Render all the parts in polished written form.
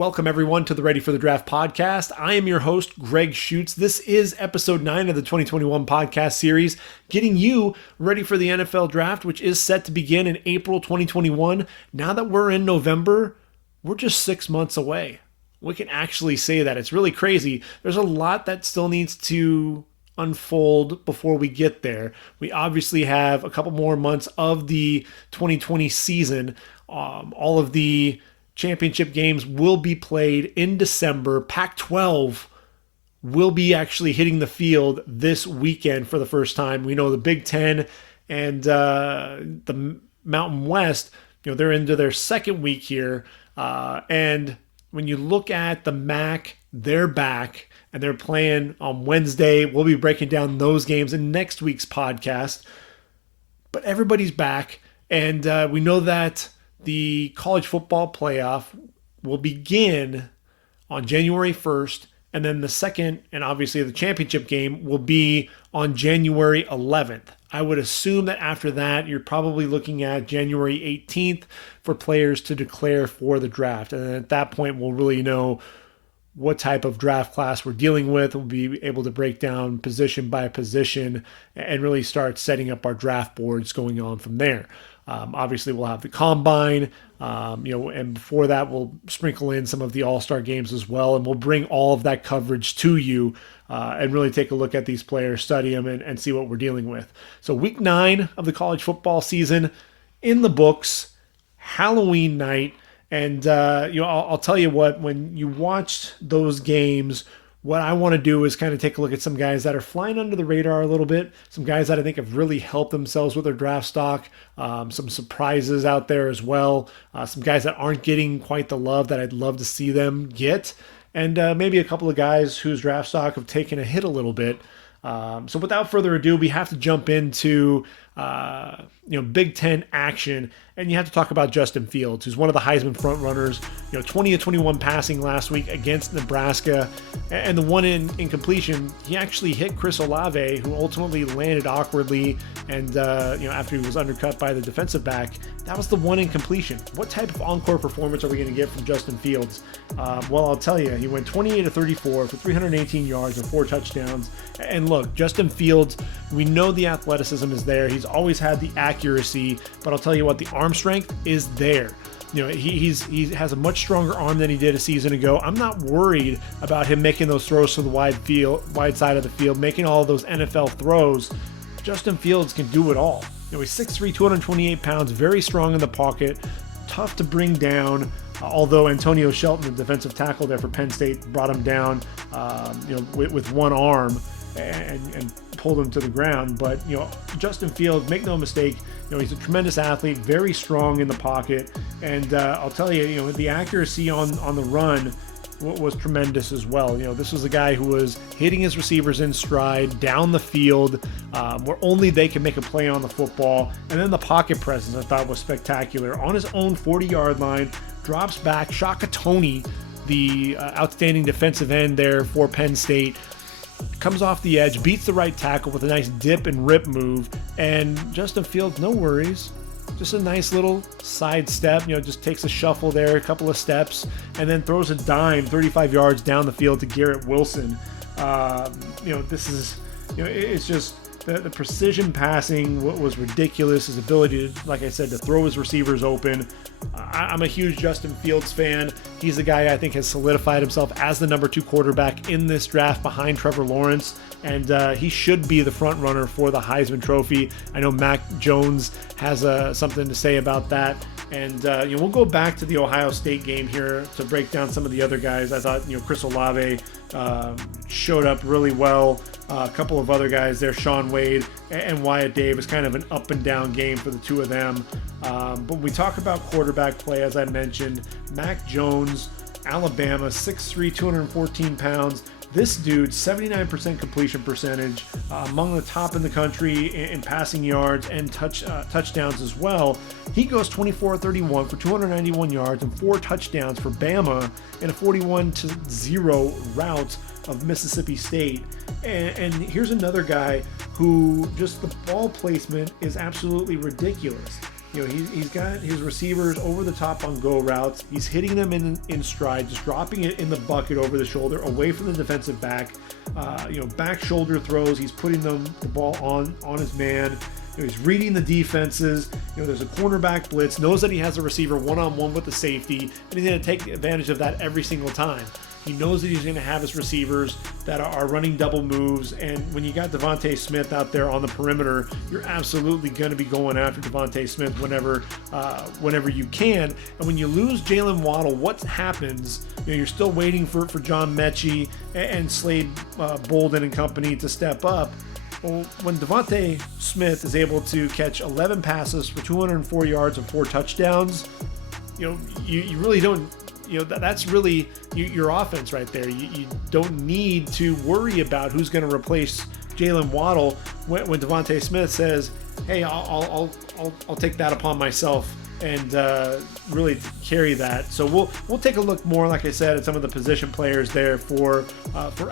Welcome, everyone, to the Ready for the Draft podcast. I am your host, Gregg Schutze. This is episode 9 of the 2021 podcast series, getting you ready for the NFL Draft, which is set to begin in April 2021. Now that we're in November, we're just 6 months away. We can actually say that. It's really crazy. There's a lot that still needs to unfold before we get there. We obviously have a couple more months of the 2020 season. All of the championship games will be played in December. Pac-12 will be actually hitting the field this weekend for the first time. We know the Big Ten and the Mountain West, they're into their second week here. And when you look at the MAC, they're back and they're playing on Wednesday. We'll be breaking down those games in next week's podcast. But everybody's back, and we know that the college football playoff will begin on January 1st, and then the second, and obviously the championship game, will be on January 11th. I would assume that after that, you're probably looking at January 18th for players to declare for the draft. And at that point, we'll really know what type of draft class we're dealing with. We'll be able to break down position by position and really start setting up our draft boards going on from there. Obviously, we'll have the combine, and before that, we'll sprinkle in some of the all-star games as well, and we'll bring all of that coverage to you and really take a look at these players, study them, and see what we're dealing with. So week 9 of the college football season in the books, Halloween night, and I'll tell you what, when you watched those games, what I want to do is kind of take a look at some guys that are flying under the radar a little bit, some guys that I think have really helped themselves with their draft stock, some surprises out there as well, some guys that aren't getting quite the love that I'd love to see them get, and maybe a couple of guys whose draft stock have taken a hit a little bit. So without further ado, we have to jump into Big Ten action, and you have to talk about Justin Fields, who's one of the Heisman front runners. 20 of 21 passing last week against Nebraska, and the one in completion, he actually hit Chris Olave, who ultimately landed awkwardly, and after he was undercut by the defensive back. That was the one in completion. What type of encore performance are we going to get from Justin Fields? Well, I'll tell you, he went 28 of 34 for 318 yards and 4 touchdowns. And look, Justin Fields, we know the athleticism is there. He's always had the accuracy, but I'll tell you what, the arm strength is there. He has a much stronger arm than he did a season ago. I'm not worried about him making those throws to the wide side of the field, making all of those NFL throws. Justin Fields can do it all. He's 6'3", 228 pounds, very strong in the pocket, tough to bring down. Although Antonio Shelton, the defensive tackle there for Penn State, brought him down, with one arm and pulled him to the ground. But Justin Fields, make no mistake, he's a tremendous athlete, very strong in the pocket, and I'll tell you, the accuracy on the run was tremendous as well. This was a guy who was hitting his receivers in stride down the field, where only they can make a play on the football. And then the pocket presence I thought was spectacular. On his own 40-yard line, drops back. Shaka Toney, the outstanding defensive end there for Penn State, comes off the edge, beats the right tackle with a nice dip and rip move. And Justin Fields, no worries. Just a nice little side step, just takes a shuffle there, a couple of steps, and then throws a dime 35 yards down the field to Garrett Wilson. This is, it's just the precision passing was ridiculous. His ability to, like I said, to throw his receivers open. I'm a huge Justin Fields fan. He's the guy I think has solidified himself as the number 2 quarterback in this draft behind Trevor Lawrence, and he should be the front runner for the Heisman Trophy. I know Mac Jones has something to say about that, and we'll go back to the Ohio State game here to break down some of the other guys. I thought Chris Olave showed up really well. A couple of other guys there, Sean Wade and Wyatt Davis, kind of an up and down game for the two of them. But when we talk about quarterback play, as I mentioned, Mac Jones, Alabama, 6'3", 214 pounds. This dude, 79% completion percentage, among the top in the country in passing yards and touchdowns as well. He goes 24-31 for 291 yards and 4 touchdowns for Bama in a 41-0 rout of Mississippi State. And here's another guy who just the ball placement is absolutely ridiculous. He's got his receivers over the top on go routes. He's hitting them in stride, just dropping it in the bucket over the shoulder, away from the defensive back. Back shoulder throws. He's putting the ball on his man. He's reading the defenses. There's a cornerback blitz, knows that he has a receiver one-on-one with the safety, and he's going to take advantage of that every single time. He knows that he's going to have his receivers that are running double moves, and when you got Devonta Smith out there on the perimeter, you're absolutely going to be going after Devonta Smith whenever you can. And when you lose Jalen Waddle, what happens? You're still waiting for John Mechie and Slade Bolden and company to step up. Well, when Devonta Smith is able to catch 11 passes for 204 yards and 4 touchdowns, you really don't. That's really your offense right there. You don't need to worry about who's going to replace Jalen Waddle when Devonta Smith says, "Hey, I'll take that upon myself and really carry that." So we'll take a look more, like I said, at some of the position players there for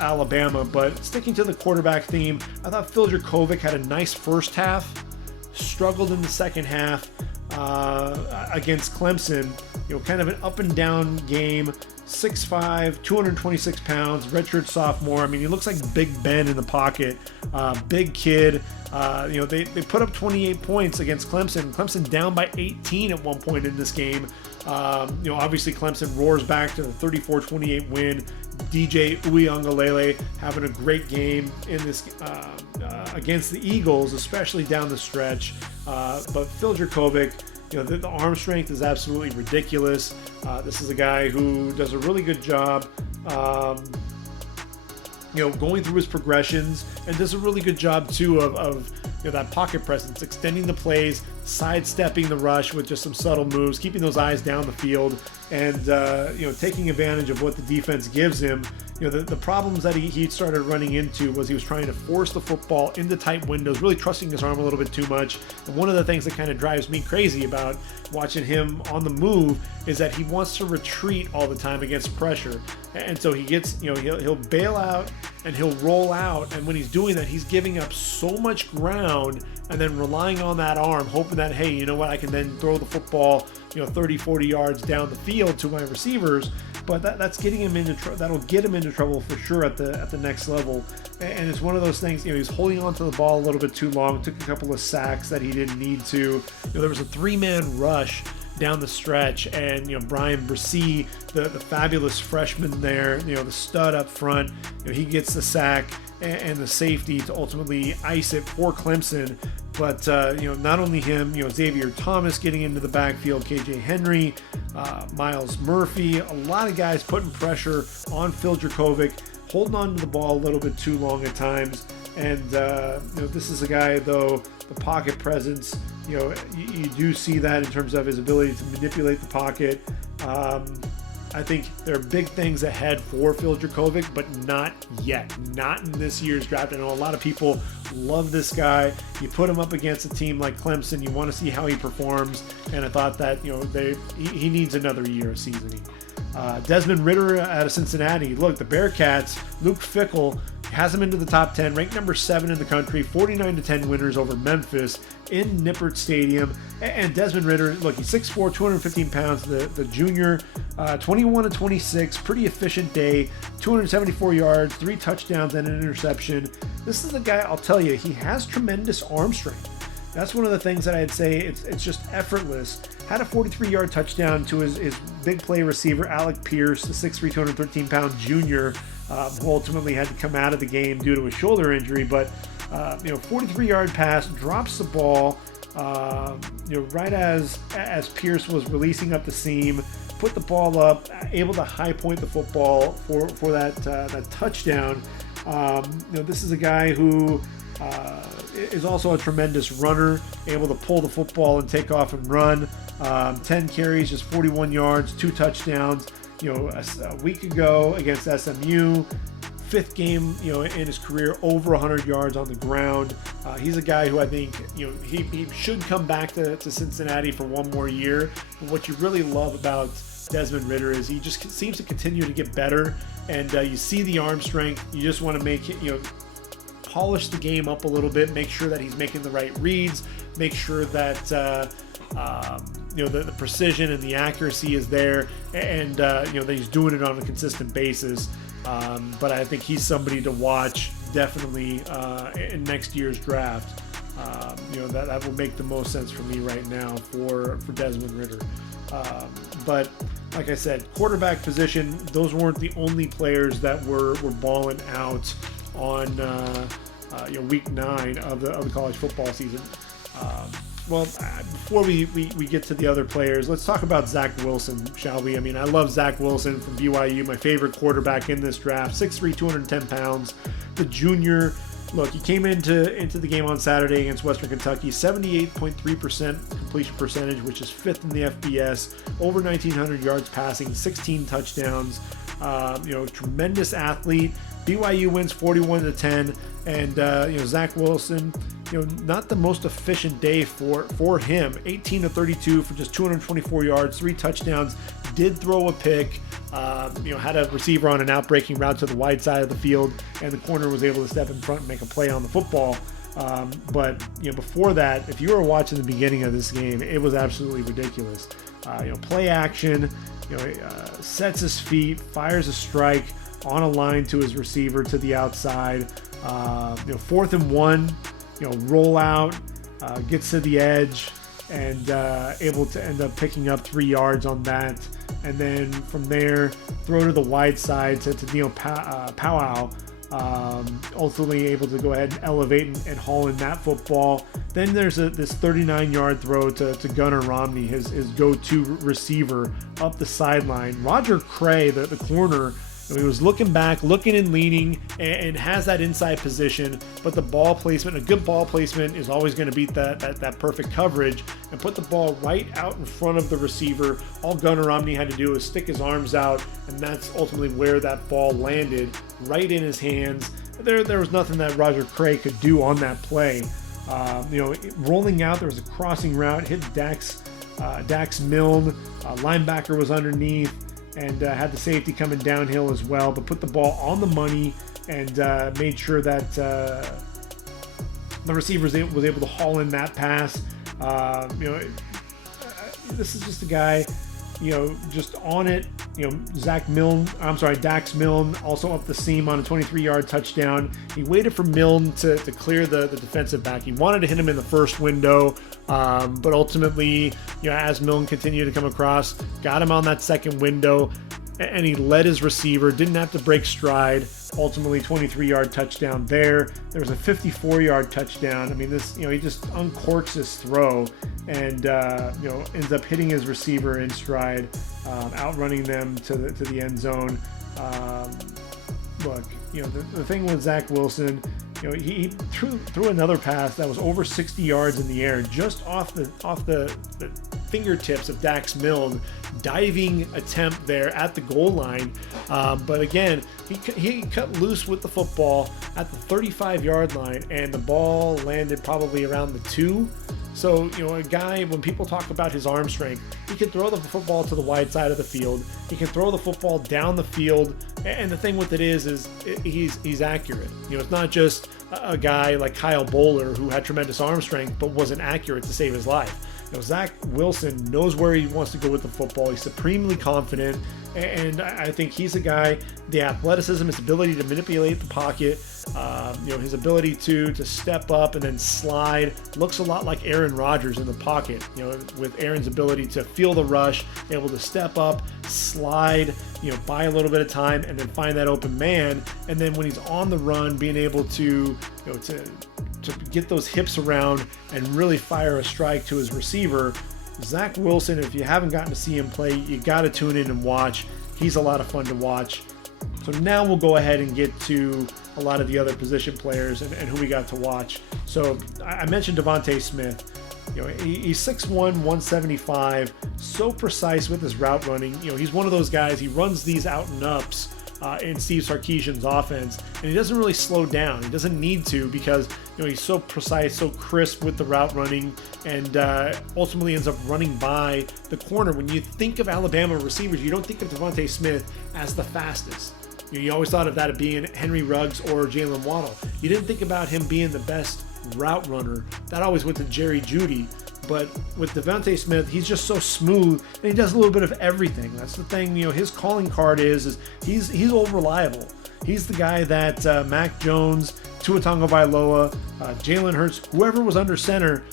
Alabama. But sticking to the quarterback theme, I thought Phil Jurkovec had a nice first half, struggled in the second half against Clemson. Kind of an up and down game. 6'5", 226 pounds, redshirt sophomore. I mean, he looks like Big Ben in the pocket. Big kid. They put up 28 points against Clemson. Clemson down by 18 at one point in this game. Obviously Clemson roars back to the 34-28 win. DJ Uiagalelei having a great game in this against the Eagles, especially down the stretch. But Phil Jurkovec, the arm strength is absolutely ridiculous. This is a guy who does a really good job, going through his progressions, and does a really good job too of that pocket presence, extending the plays, sidestepping the rush with just some subtle moves, keeping those eyes down the field, and taking advantage of what the defense gives him. The problems that he started running into was he was trying to force the football into tight windows, really trusting his arm a little bit too much. And one of the things that kind of drives me crazy about watching him on the move is that he wants to retreat all the time against pressure. And so he gets, he'll bail out and he'll roll out. And when he's doing that, he's giving up so much ground and then relying on that arm, hoping that, hey, you know what, I can then throw the football, 30, 40 yards down the field to my receivers. But that'll get him into trouble for sure at the next level. And it's one of those things, he's holding on to the ball a little bit too long, took a couple of sacks that he didn't need to. There was a 3-man rush down the stretch, and Brian Bresee, the fabulous freshman there, the stud up front, he gets the sack and the safety to ultimately ice it for Clemson. But not only him, Xavier Thomas getting into the backfield, KJ Henry, Miles Murphy, a lot of guys putting pressure on Phil Jurkovec, holding on to the ball a little bit too long at times. And this is a guy, though, the pocket presence, you do see that in terms of his ability to manipulate the pocket. I think there are big things ahead for Phil Jurkovec, but not yet. Not in this year's draft. I know a lot of people love this guy. You put him up against a team like Clemson, you want to see how he performs, and I thought that he needs another year of seasoning. Desmond Ridder out of Cincinnati. Look, the Bearcats, Luke Fickell has him into the top 10, ranked number 7 in the country, 49-10 winners over Memphis in Nippert Stadium. And Desmond Ridder, look, he's 6'4", 215 pounds, the junior, 21-26, pretty efficient day, 274 yards, 3 touchdowns and an interception. This is a guy, I'll tell you, he has tremendous arm strength. That's one of the things that I'd say it's just effortless. Had a 43-yard touchdown to his big play receiver, Alec Pierce, the 6'3", 213-pound junior, who ultimately had to come out of the game due to a shoulder injury. But 43-yard pass, drops the ball, right as Pierce was releasing up the seam, put the ball up, able to high point the football for that touchdown. This is a guy who is also a tremendous runner, able to pull the football and take off and run. 10 carries, just 41 yards, 2 touchdowns. A week ago against SMU, 5th game, in his career, over 100 yards on the ground. He's a guy who I think, he should come back to Cincinnati for one more year. But what you really love about Desmond Ridder is he just seems to continue to get better, and you see the arm strength. You just want to make it, polish the game up a little bit, make sure that he's making the right reads, make sure that The precision and the accuracy is there, and that he's doing it on a consistent basis. But I think he's somebody to watch definitely in next year's draft. That will make the most sense for me right now for Desmond Ridder. But like I said, quarterback position, those weren't the only players that were balling out on week 9 of the college football season. Before we get to the other players, let's talk about Zach Wilson, shall we? I mean, I love Zach Wilson from BYU, my favorite quarterback in this draft. 6'3", 210 pounds. The junior, look, he came into the game on Saturday against Western Kentucky, 78.3% completion percentage, which is 5th in the FBS, over 1,900 yards passing, 16 touchdowns. Tremendous athlete. BYU wins 41-10, and Zach Wilson, not the most efficient day for him. 18-32 for just 224 yards, 3 touchdowns. Did throw a pick. Had a receiver on an out-breaking route to the wide side of the field, and the corner was able to step in front and make a play on the football. But before that, if you were watching the beginning of this game, it was absolutely ridiculous. Play action. Sets his feet, fires a strike on a line to his receiver to the outside. 4th and 1. Roll out, gets to the edge, and able to end up picking up 3 yards on that. And then from there, throw to the wide side to Neil Powell. Ultimately able to go ahead and elevate and haul in that football. Then there's this 39-yard throw to Gunnar Romney, his go-to receiver, up the sideline. Roger Cray, the corner, he was looking back, looking and leaning, and has that inside position, but the ball placement, a good ball placement, is always going to beat that perfect coverage, and put the ball right out in front of the receiver. All Gunnar Romney had to do was stick his arms out, and that's ultimately where that ball landed, right in his hands. There was nothing that Roger Cray could do on that play. Rolling out, there was a crossing route, hit Dax Milne, linebacker was underneath, and had the safety coming downhill as well, but put the ball on the money and made sure that the receiver was able to haul in that pass. This is just a guy, just on it. Dax Milne also up the seam on a 23-yard touchdown. He waited for Milne to clear the defensive back. He wanted to hit him in the first window, but ultimately, as Milne continued to come across, got him on that second window, and he led his receiver, didn't have to break stride. Ultimately, 23-yard touchdown there. There was a 54-yard touchdown. I mean, he just uncorks his throw and, ends up hitting his receiver in stride, outrunning them to the end zone. The thing with Zach Wilson, he threw another pass that was over 60 yards in the air, just off the fingertips of Dax Milne, diving attempt there at the goal line. But again, he cut loose with the football at the 35-yard line, and the ball landed probably around the 2. So, a guy, when people talk about his arm strength, he can throw the football to the wide side of the field. He can throw the football down the field. And the thing with it is he's accurate. It's not just a guy like Kyle Bowler who had tremendous arm strength but wasn't accurate to save his life. Zach Wilson knows where he wants to go with the football. He's supremely confident, and I think he's a guy, the athleticism, his ability to manipulate the pocket, his ability to step up and then slide, looks a lot like Aaron Rodgers in the pocket, with Aaron's ability to feel the rush, able to step up, slide, buy a little bit of time, and then find that open man. And then when he's on the run, being able to get those hips around and really fire a strike to his receiver. Zach Wilson, if you haven't gotten to see him play, you got to tune in and watch. He's a lot of fun to watch. So now we'll go ahead and get to a lot of the other position players and who we got to watch. So I mentioned Devonta Smith. He's 6'1", 175, so precise with his route running. He's one of those guys, he runs these out and ups in Steve Sarkisian's offense, and he doesn't really slow down. He doesn't need to, because he's so precise, so crisp with the route running, and ultimately ends up running by the corner. When you think of Alabama receivers, you don't think of Devonta Smith as the fastest. You always thought of that as being Henry Ruggs or Jalen Waddle. You didn't think about him being the best route runner. That always went to Jerry Jeudy. But with Devonta Smith, he's just so smooth, and he does a little bit of everything. That's the thing. His calling card is he's all reliable. He's the guy that Mac Jones, Tua Tagovailoa, Jalen Hurts, whoever was under center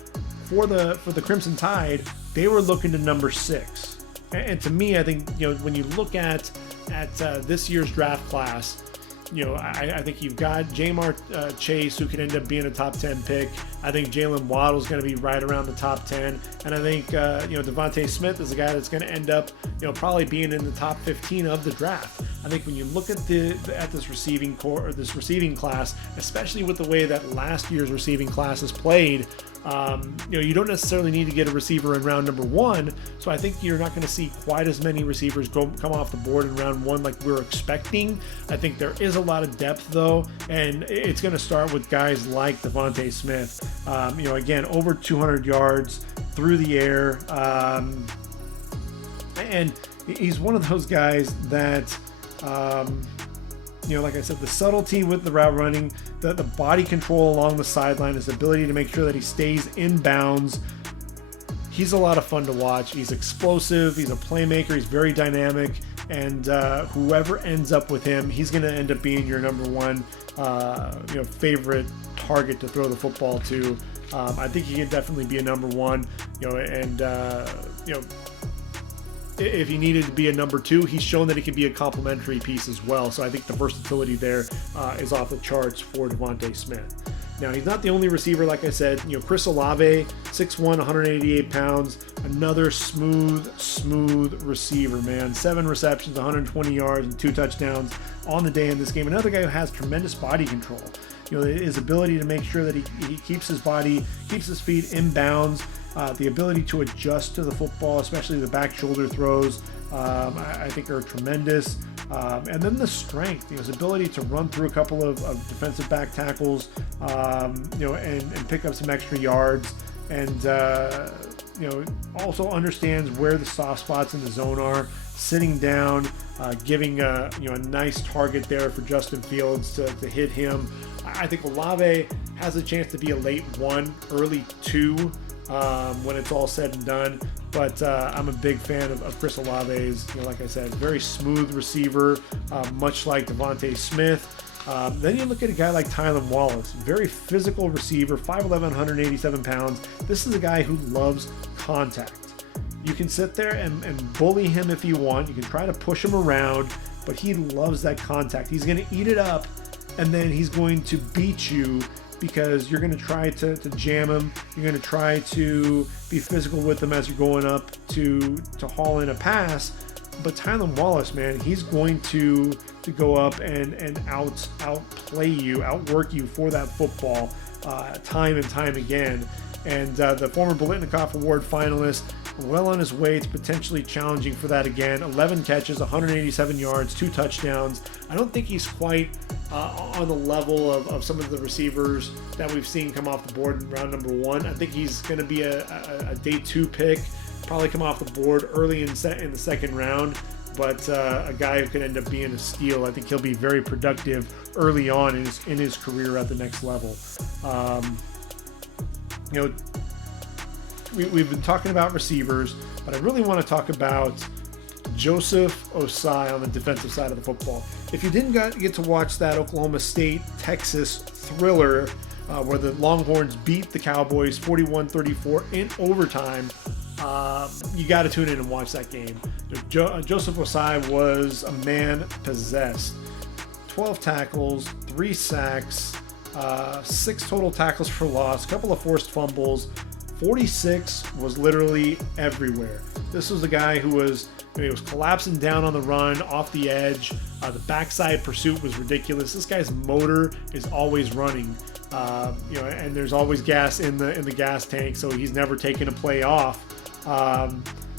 for the Crimson Tide, they were looking to number 6. And to me, I think when you look at this year's draft class, I think you've got Jamar Chase, who could end up being a top 10 pick. I think Jalen Waddle is going to be right around the top 10, and I think Devonta Smith is a guy that's going to end up probably being in the top 15 of the draft. I think when you look at this receiving core or this receiving class, especially with the way that last year's receiving class is played, you don't necessarily need to get a receiver in round number 1. So I think you're not going to see quite as many receivers come off the board in round 1 like we're expecting. I think there is a lot of depth though, and it's going to start with guys like Devonta Smith. Again, over 200 yards through the air, and he's one of those guys that. Like I said, the subtlety with the route running, the body control along the sideline, his ability to make sure that he stays in bounds. He's a lot of fun to watch. He's explosive. He's a playmaker. He's very dynamic. And whoever ends up with him, he's going to end up being your number 1, favorite target to throw the football to. I think he can definitely be a number 1. If he needed to be a number 2, he's shown that he can be a complementary piece as well. So I think the versatility there is off the charts for Devonta Smith. Now, he's not the only receiver, like I said. Chris Olave, 6'1", 188 pounds, another smooth receiver, man. 7 receptions, 120 yards, and 2 touchdowns on the day in this game. Another guy who has tremendous body control. His ability to make sure that he keeps his feet in bounds. The ability to adjust to the football, especially the back shoulder throws, I think are tremendous. And then the strength, his ability to run through a couple of defensive back tackles, and pick up some extra yards, and also understands where the soft spots in the zone are, sitting down, giving a nice target there for Justin Fields to hit him. I think Olave has a chance to be a late 1, early 2. When it's all said and done, but I'm a big fan of Chris Olave's. Like I said, very smooth receiver, much like Devonta Smith. Then you look at a guy like Tylan Wallace, very physical receiver, 5'11", 187 pounds. This is a guy who loves contact. You can sit there and bully him if you want. You can try to push him around, but he loves that contact. He's going to eat it up, and then he's going to beat you because you're going to try to jam him. You're going to try to be physical with him as you're going up to haul in a pass. But Tylan Wallace, man, he's going to go up and outplay you, outwork you for that football time and time again. And the former Biletnikoff Award finalist, well on his way to potentially challenging for that again. 11 catches, 187 yards, 2 touchdowns. I don't think he's quite on the level of some of the receivers that we've seen come off the board in round number 1. I think he's going to be a day 2 pick, probably come off the board early in the second round, but a guy who could end up being a steal. I think he'll be very productive early on in his career at the next level. We've been talking about receivers, but I really want to talk about Joseph Ossai on the defensive side of the football. If you didn't get to watch that Oklahoma State-Texas thriller where the Longhorns beat the Cowboys 41-34 in overtime, you got to tune in and watch that game. Joseph Ossai was a man possessed. 12 tackles, 3 sacks, 6 total tackles for loss, a couple of forced fumbles. 46 was literally everywhere. This was a guy who was collapsing down on the run, off the edge. The backside pursuit was ridiculous. This guy's motor is always running, and there's always gas in the gas tank, so he's never taken a play off.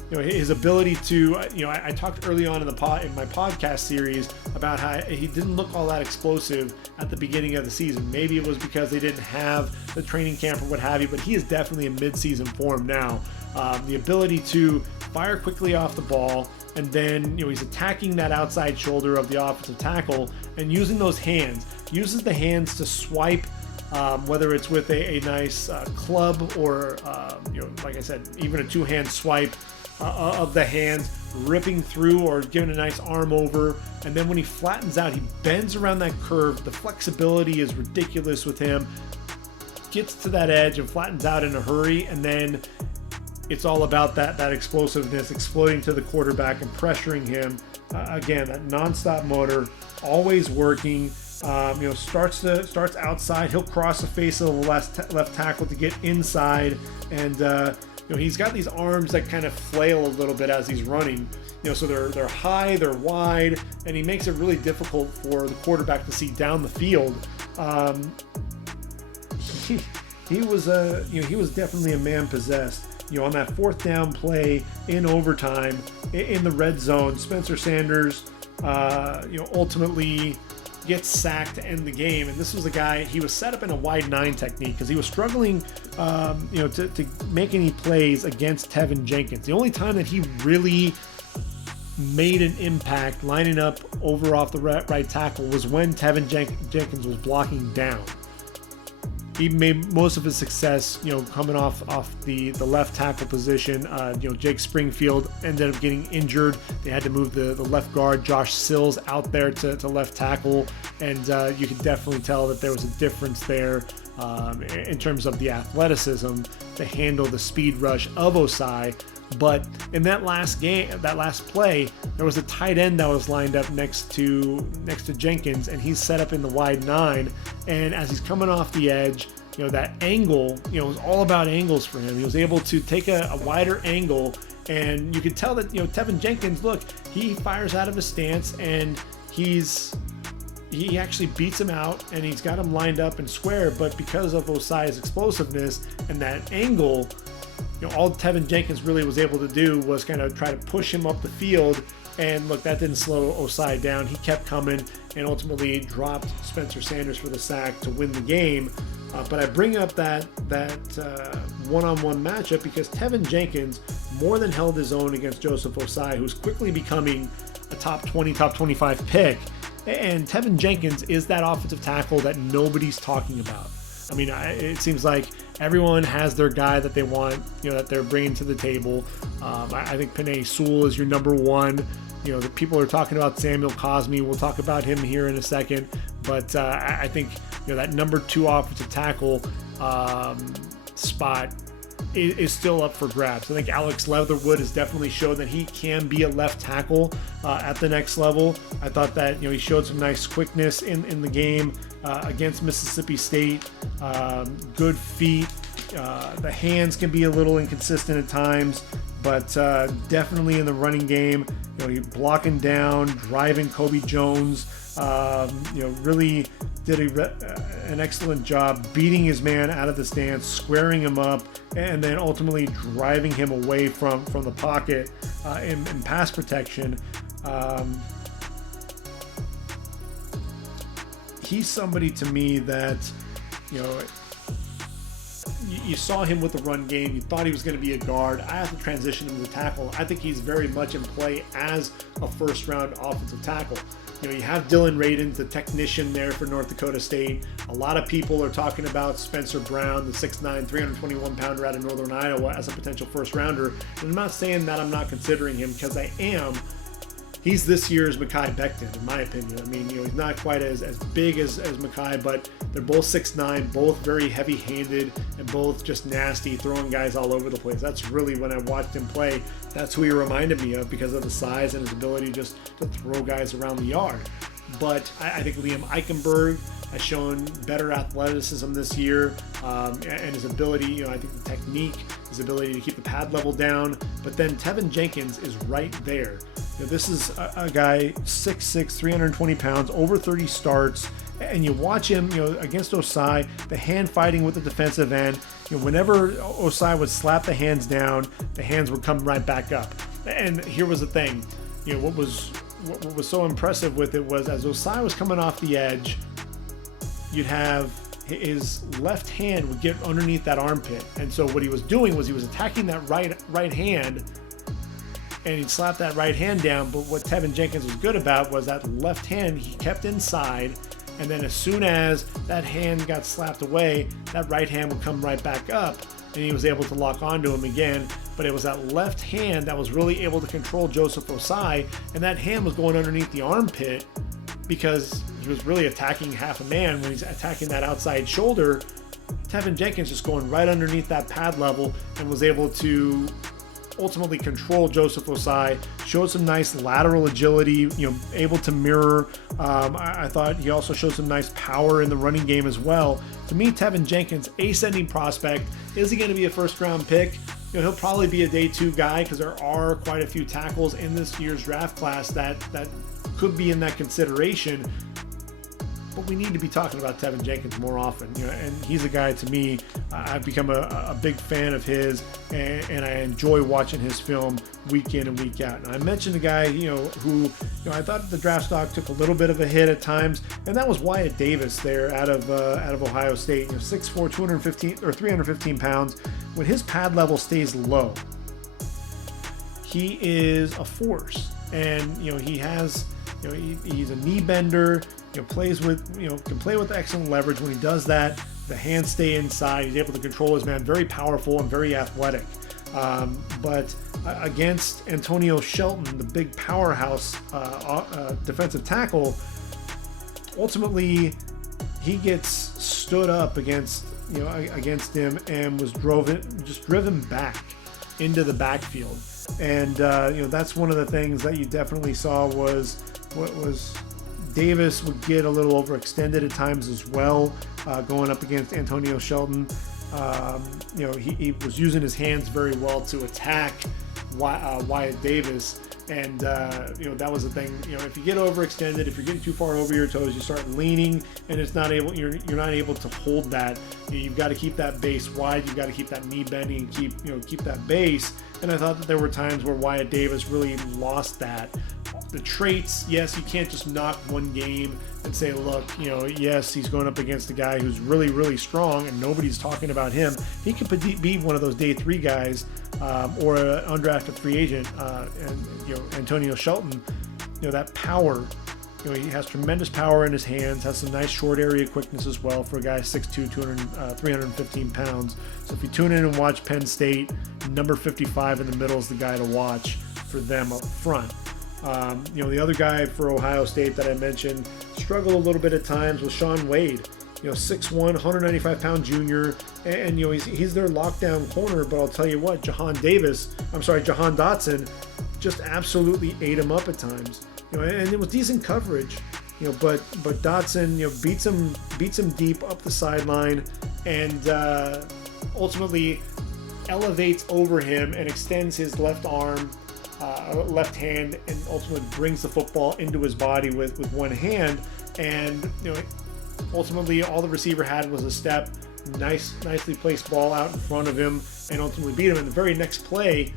His ability to, I talked early on in my podcast series about how he didn't look all that explosive at the beginning of the season. Maybe it was because they didn't have the training camp or what have you, but he is definitely in mid-season form now. The ability to fire quickly off the ball, and then he's attacking that outside shoulder of the offensive tackle and using those hands, uses the hands to swipe whether it's with a nice club or, like I said, even a two-hand swipe of the hands, ripping through or giving a nice arm over. And then when he flattens out, he bends around that curve. The flexibility is ridiculous with him. Gets to that edge and flattens out in a hurry, and then it's all about that explosiveness, exploding to the quarterback and pressuring him. Again, that nonstop motor, always working. Starts outside. He'll cross the face of the left tackle to get inside, and he's got these arms that kind of flail a little bit as he's running. So they're high, they're wide, and he makes it really difficult for the quarterback to see down the field. He was definitely a man possessed. On that fourth down play in overtime in the red zone, Spencer Sanders, ultimately gets sacked to end the game. And this was a guy, he was set up in a wide 9 technique because he was struggling, to make any plays against Teven Jenkins. The only time that he really made an impact lining up over off the right tackle was when Teven Jenkins was blocking down. He made most of his success, coming off the left tackle position. Jake Springfield ended up getting injured. They had to move the left guard, Josh Sills, out there to left tackle. And you could definitely tell that there was a difference there in terms of the athleticism to handle the speed rush of Ossai. But in that last play, there was a tight end that was lined up next to Jenkins, and he's set up in the wide 9. And as he's coming off the edge, that angle, it was all about angles for him. He was able to take a wider angle, and you could tell that, Teven Jenkins, look, he fires out of his stance, and he actually beats him out, and he's got him lined up and square. But because of Ossai's explosiveness and that angle, all Teven Jenkins really was able to do was kind of try to push him up the field. And look, that didn't slow Ossai down. He kept coming and ultimately dropped Spencer Sanders for the sack to win the game. But I bring up that one-on-one matchup because Teven Jenkins more than held his own against Joseph Ossai, who's quickly becoming a top 20, top 25 pick. And Teven Jenkins is that offensive tackle that nobody's talking about. I mean, it seems like everyone has their guy that they want, that they're bringing to the table. I think Penei Sewell is your number one. The people are talking about Samuel Cosmi. We'll talk about him here in a second. But I think, that number 2 offensive tackle spot is still up for grabs. I think Alex Leatherwood has definitely shown that he can be a left tackle at the next level. I thought that, he showed some nice quickness in the game against Mississippi State. Good feet. The hands can be a little inconsistent at times, but definitely in the running game, he's blocking down, driving Kobe Jones. Really did an excellent job beating his man out of the stance, squaring him up, and then ultimately driving him away from the pocket in pass protection. He's somebody to me that, you saw him with the run game. You thought he was going to be a guard. I have to transition him to tackle. I think he's very much in play as a first-round offensive tackle. You have Dylan Radin, the technician there for North Dakota State. A lot of people are talking about Spencer Brown, the 6'9", 321-pounder out of Northern Iowa, as a potential first-rounder. And I'm not saying that I'm not considering him, because I am. He's this year's Mekhi Becton, in my opinion. I mean, he's not quite as big as Mekhi, but they're both 6'9", both very heavy-handed, and both just nasty, throwing guys all over the place. That's really, when I watched him play, that's who he reminded me of because of the size and his ability just to throw guys around the yard. But I think Liam Eichenberg has shown better athleticism this year, and his ability, I think the technique, his ability to keep the pad level down. But then Teven Jenkins is right there. This is a guy 6'6", 320 pounds, over 30 starts, and you watch him, against Ossai, the hand fighting with the defensive end. Whenever Ossai would slap the hands down, the hands would come right back up. And here was the thing, what was so impressive with it was, as Ossai was coming off the edge, you'd have his left hand would get underneath that armpit, and so what he was doing was he was attacking that right hand, and he'd slap that right hand down. But what Teven Jenkins was good about was that left hand he kept inside, and then as soon as that hand got slapped away, that right hand would come right back up, and he was able to lock onto him again. But it was that left hand that was really able to control Joseph Ossai, and that hand was going underneath the armpit because he was really attacking half a man. When he's attacking that outside shoulder, Teven Jenkins just going right underneath that pad level and was able to ultimately control Joseph Ossai, showed some nice lateral agility, able to mirror. I thought he also showed some nice power in the running game as well. To me, Teven Jenkins, ascending prospect. Is he going to be a first-round pick? He'll probably be a day 2 guy because there are quite a few tackles in this year's draft class that could be in that consideration. But we need to be talking about Teven Jenkins more often, and he's a guy, to me, I've become a big fan of his, and I enjoy watching his film week in and week out. And I mentioned a guy, who I thought the draft stock took a little bit of a hit at times, and that was Wyatt Davis there out of Ohio State. 6'4", 215 or 315 pounds. When his pad level stays low, he is a force, and he has, he's a knee bender. Plays with, can play with excellent leverage. When he does that, the hands stay inside. He's able to control his man. Very powerful and very athletic. But against Antonio Shelton, the big powerhouse defensive tackle, ultimately he gets stood up against him and was driven back into the backfield. And that's one of the things that you definitely saw was Davis would get a little overextended at times as well, going up against Antonio Shelton. He was using his hands very well to attack Wyatt Davis, and that was the thing. If you get overextended, if you're getting too far over your toes, you start leaning, and you're not able to hold that. You've got to keep that base wide. You've got to keep that knee bending and keep that base. And I thought that there were times where Wyatt Davis really lost that. The traits, yes, you can't just knock one game and say, look, yes, he's going up against a guy who's really, really strong and nobody's talking about him. He could be one of those day 3 guys, or an undrafted free agent, and Antonio Shelton, that power, he has tremendous power in his hands, has some nice short area quickness as well for a guy 6'2", 315 pounds. So if you tune in and watch Penn State, number 55 in the middle is the guy to watch for them up front. The other guy for Ohio State that I mentioned struggled a little bit at times was Shaun Wade. 6'1", 195-pound junior, and he's their lockdown corner. But I'll tell you what, Jahan Dotson just absolutely ate him up at times. And it was decent coverage. But Dotson beats him deep up the sideline, and ultimately elevates over him and extends his left arm. Left hand, and ultimately brings the football into his body with one hand, and ultimately all the receiver had was a step, nicely placed ball out in front of him, and ultimately beat him. In the very next play,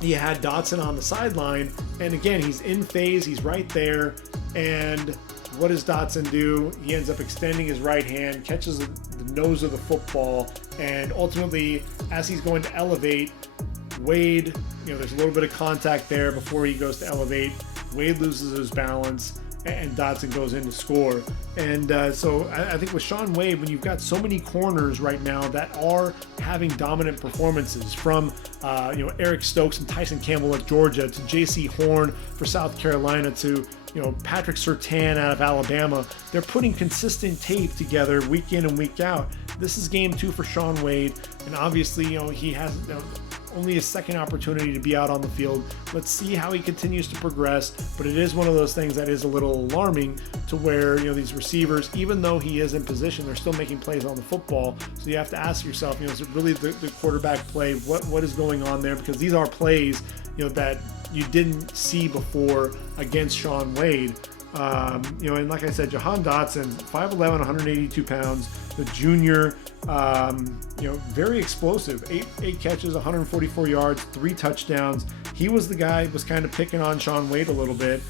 he had Dotson on the sideline, and again, he's in phase, he's right there, and what does Dotson do? He ends up extending his right hand, catches the nose of the football, and ultimately, as he's going to elevate, Wade, there's a little bit of contact there before he goes to elevate. Wade loses his balance, and Dotson goes in to score. And so I think with Shaun Wade, when you've got so many corners right now that are having dominant performances, from Eric Stokes and Tyson Campbell at Georgia, to J.C. Horn for South Carolina, to Patrick Surtain out of Alabama, they're putting consistent tape together week in and week out. This is game 2 for Shaun Wade, and obviously he has only his second opportunity to be out on the field. Let's see how he continues to progress, but it is one of those things that is a little alarming, to where these receivers, even though he is in position, they're still making plays on the football. So you have to ask yourself, is it really the quarterback play? What is going on there? Because these are plays that you didn't see before against Shaun Wade. And like I said, Jahan Dotson, 5'11", 182 pounds, the junior, very explosive, eight catches, 144 yards, 3 touchdowns. He was the guy who was kind of picking on Shaun Wade a little bit.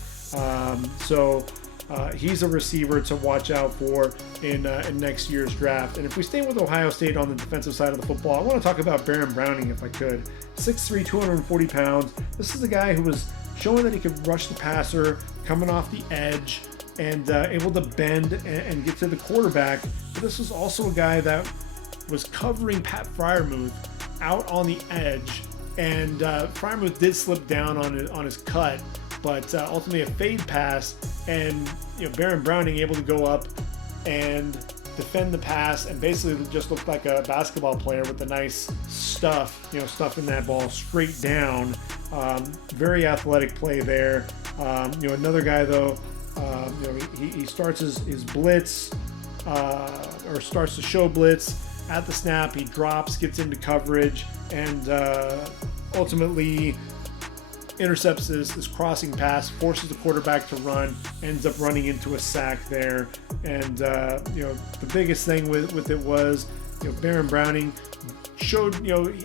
He's a receiver to watch out for in next year's draft. And if we stay with Ohio State on the defensive side of the football, I want to talk about Baron Browning if I could. 6'3", 240 pounds. This is a guy who was showing that he could rush the passer, coming off the edge, and able to bend and get to the quarterback. But this was also a guy that was covering Pat Freiermuth out on the edge, and Freiermuth did slip down on his cut, but ultimately a fade pass, and Baron Browning able to go up and defend the pass and basically just looked like a basketball player with the nice stuffing that ball straight down. Very athletic play there. Another guy though, he starts his blitz, or starts to show blitz. At the snap, he drops, gets into coverage, and ultimately intercepts this crossing pass, forces the quarterback to run, ends up running into a sack there. And the biggest thing with it was, Baron Browning showed,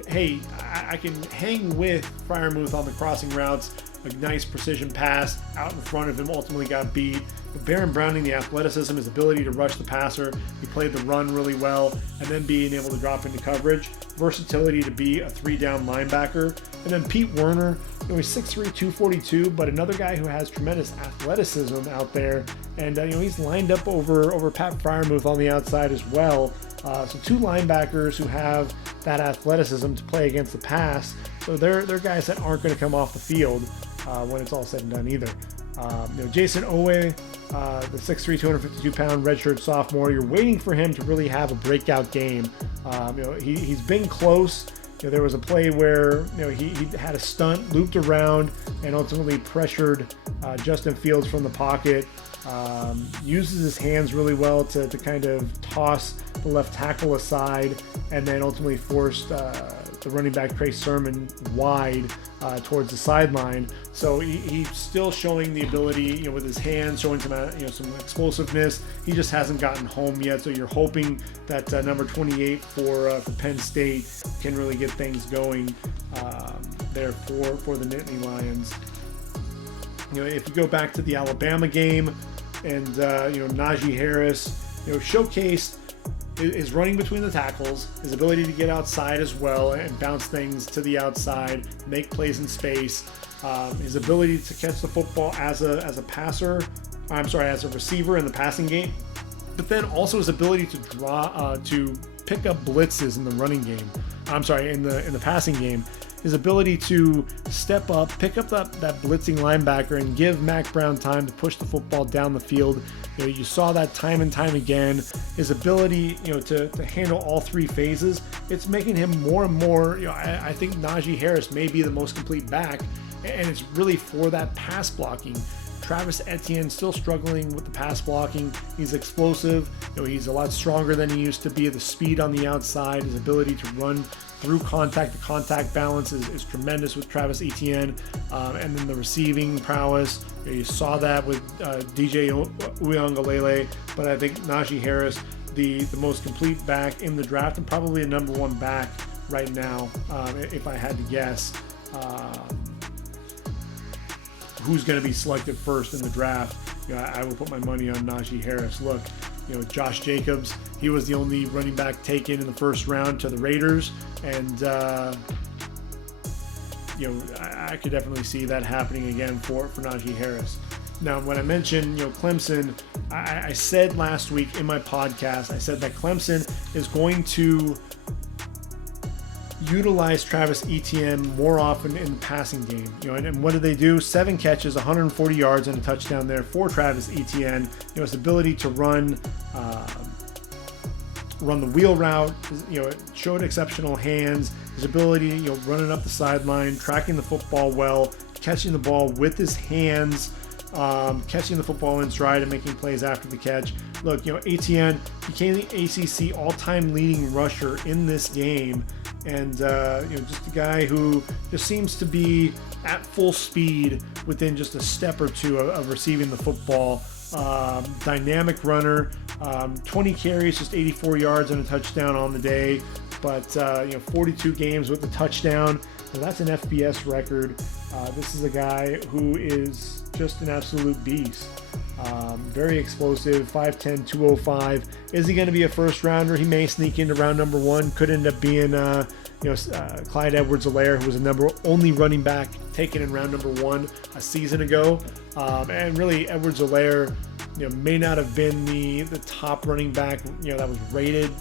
hey, I can hang with Freiermuth on the crossing routes. A nice precision pass out in front of him, ultimately got beat. But Baron Browning, the athleticism, his ability to rush the passer, he played the run really well, and then being able to drop into coverage, versatility to be a 3-down linebacker. And then Pete Werner, he's 6'3", 242, but another guy who has tremendous athleticism out there. And he's lined up over Pat Freiermuth on the outside as well. So two linebackers who have that athleticism to play against the pass. So they're guys that aren't going to come off the field when it's all said and done either. Jason Owe, the 6'3", 252-pound redshirt sophomore, you're waiting for him to really have a breakout game. He's been close. There was a play where he had a stunt, looped around, and ultimately pressured Justin Fields from the pocket. Uses his hands really well to kind of toss the left tackle aside, and then ultimately forced the running back Trey Sermon wide towards the sideline. So he's still showing the ability, with his hands, showing some explosiveness. He just hasn't gotten home yet. So you're hoping that number 28 for Penn State can really get things going there for the Nittany Lions. If you go back to the Alabama game, and Najee Harris, showcased his running between the tackles, his ability to get outside as well and bounce things to the outside, make plays in space, his ability to catch the football as a receiver in the passing game, but then also his ability to to pick up blitzes in the running game. In the passing game. His ability to step up, pick up that blitzing linebacker, and give Mac Brown time to push the football down the field. You saw that time and time again. His ability, to handle all three phases, it's making him more and more. I think Najee Harris may be the most complete back, and it's really for that pass blocking. Travis Etienne still struggling with the pass blocking. He's explosive. He's a lot stronger than he used to be. The speed on the outside, his ability to run through contact, the contact balance is tremendous with Travis Etienne. And then the receiving prowess, you saw that with DJ Uiagalelei. But I think Najee Harris, the most complete back in the draft, and probably a number one back right now, if I had to guess. Who's going to be selected first in the draft? I would put my money on Najee Harris. Look, Josh Jacobs, he was the only running back taken in the first round to the Raiders, and I could definitely see that happening again for Najee Harris. Now, when I mentioned Clemson, I said last week in my podcast, I said that Clemson is going to utilize Travis Etienne more often in the passing game. And what did they do? 7 catches, 140 yards, and a touchdown there for Travis Etienne. His ability to run the wheel route, it showed exceptional hands. His ability, running up the sideline, tracking the football well, catching the ball with his hands, catching the football in stride and making plays after the catch. Look, Etienne became the ACC all-time leading rusher in this game. And just a guy who just seems to be at full speed within just a step or two of receiving the football. Dynamic runner, 20 carries, just 84 yards and a touchdown on the day. But 42 games with a touchdown. So that's an FBS record. This is a guy who is just an absolute beast. Very explosive, 5'10", 205. Is he going to be a first rounder? He may sneak into round number 1. Could end up being Clyde Edwards-Helaire, who was the only running back taken in round number 1 a season ago. And really, Edwards-Helaire may not have been the top running back, that was rated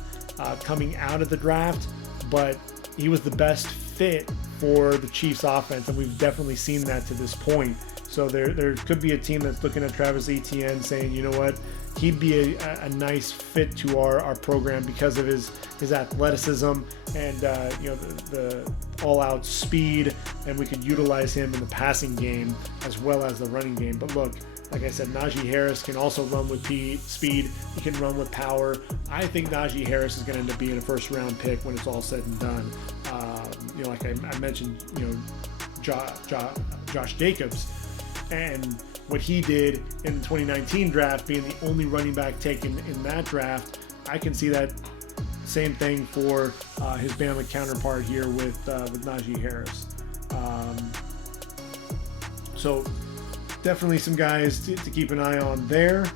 coming out of the draft, but he was the best fit for the Chiefs offense, and we've definitely seen that to this point. So there could be a team that's looking at Travis Etienne saying, you know what, he'd be a nice fit to our program because of his athleticism and the all-out speed, and we could utilize him in the passing game as well as the running game. But look, like I said, Najee Harris can also run with speed. He can run with power. I think Najee Harris is going to end up being a first-round pick when it's all said and done. Like I mentioned, Josh Jacobs, and what he did in the 2019 draft, being the only running back taken in that draft. I can see that same thing for his Bama counterpart here with Najee Harris. So definitely some guys to keep an eye on there.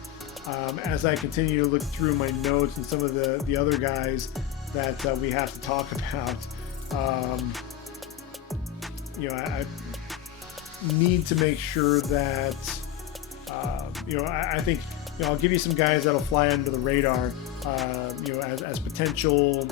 As I continue to look through my notes and some of the other guys that we have to talk about, I need to make sure that I think I'll give you some guys that'll fly under the radar, as potential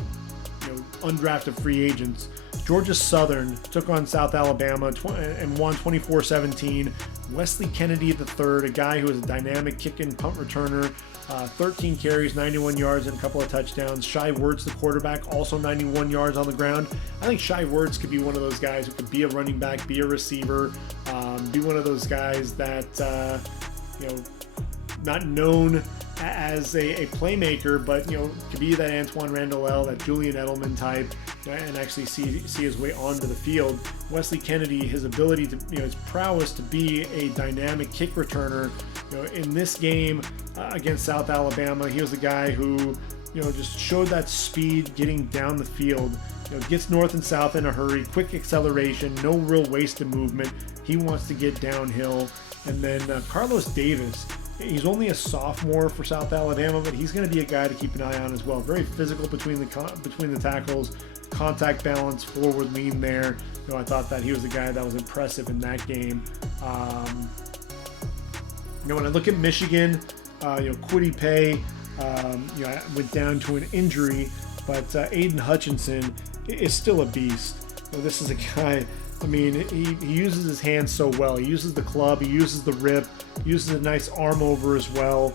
undrafted free agents. Georgia Southern took on South Alabama and won 24-17. Wesley Kennedy III, a guy who is a dynamic kick and punt returner, 13 carries, 91 yards, and a couple of touchdowns. Shai Werts, the quarterback, also 91 yards on the ground. I think Shai Werts could be one of those guys who could be a running back, be a receiver, be one of those guys that, not known as a playmaker, but could be that Antoine Randall, that Julian Edelman type, and actually see his way onto the field. Wesley Kennedy, his ability to, his prowess to be a dynamic kick returner. In this game against South Alabama, he was a guy who, just showed that speed getting down the field. Gets north and south in a hurry, quick acceleration, no real wasted movement. He wants to get downhill. And then Carlos Davis, he's only a sophomore for South Alabama, but he's going to be a guy to keep an eye on as well. Very physical between the tackles, contact balance, forward lean there. I thought that he was a guy that was impressive in that game. When I look at Michigan, Kwity Paye, went down to an injury, but Aiden Hutchinson is still a beast. This is a guy, he uses his hands so well. He uses the club, he uses the rip, he uses a nice arm over as well.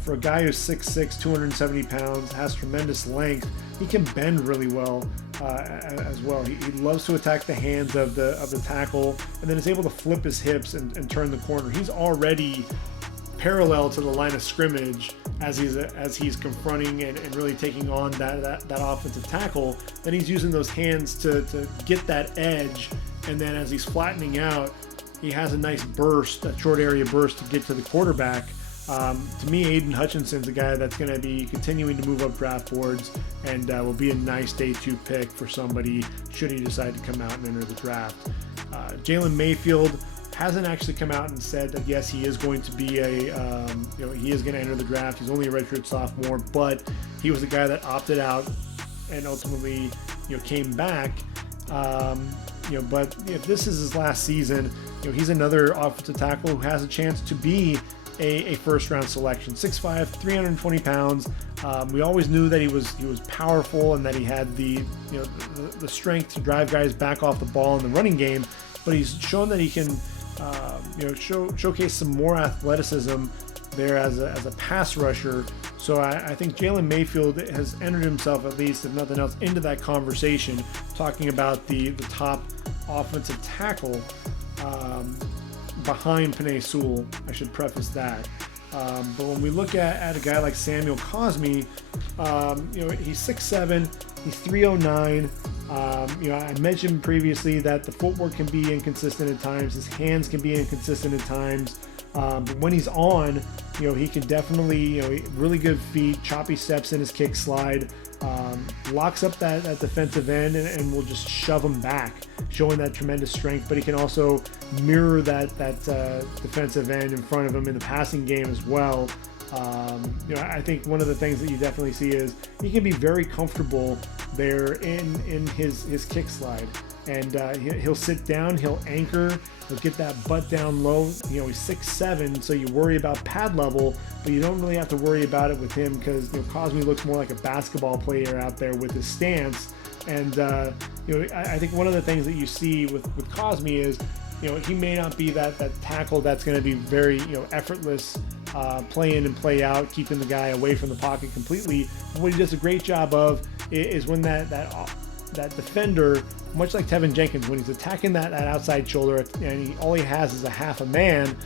For a guy who's 6'6", 270 pounds, has tremendous length, he can bend really well as well. He loves to attack the hands of the tackle, and then is able to flip his hips and turn the corner. He's already parallel to the line of scrimmage as he's confronting and really taking on that offensive tackle. Then he's using those hands to get that edge, and then as he's flattening out, he has a nice burst, a short area burst to get to the quarterback. To me, Aiden Hutchinson's a guy that's going to be continuing to move up draft boards and will be a nice day 2 pick for somebody should he decide to come out and enter the draft. Jalen Mayfield hasn't actually come out and said that yes, he is going to be he is going to enter the draft. He's only a redshirt sophomore, but he was a guy that opted out and ultimately came back. But if this is his last season, he's another offensive tackle who has a chance to be a first-round selection. 6'5", 320 pounds. We always knew that he was powerful and that he had the strength to drive guys back off the ball in the running game. But he's shown that he can showcase some more athleticism there as a pass rusher. So I think Jalen Mayfield has entered himself, at least if nothing else, into that conversation, talking about the top offensive tackle behind Penei Sewell. I should preface that. But when we look at a guy like Samuel Cosmi, he's 6'7", he's 309. I mentioned previously that the footwork can be inconsistent at times, his hands can be inconsistent at times. But when he's on, he can definitely, really good feet, choppy steps in his kick slide, locks up that defensive end and will just shove him back, showing that tremendous strength. But he can also mirror that defensive end in front of him in the passing game as well. I think one of the things that you definitely see is he can be very comfortable there in his kick slide. and he'll sit down, he'll anchor, he'll get that butt down low. He's 6'7", so you worry about pad level, but you don't really have to worry about it with him because Cosme looks more like a basketball player out there with his stance. And I think one of the things that you see with Cosme is he may not be that tackle that's going to be very effortless, play in and play out, keeping the guy away from the pocket completely. But what he does a great job of is when that defender, much like Teven Jenkins, when he's attacking that outside shoulder and all he has is a half a man,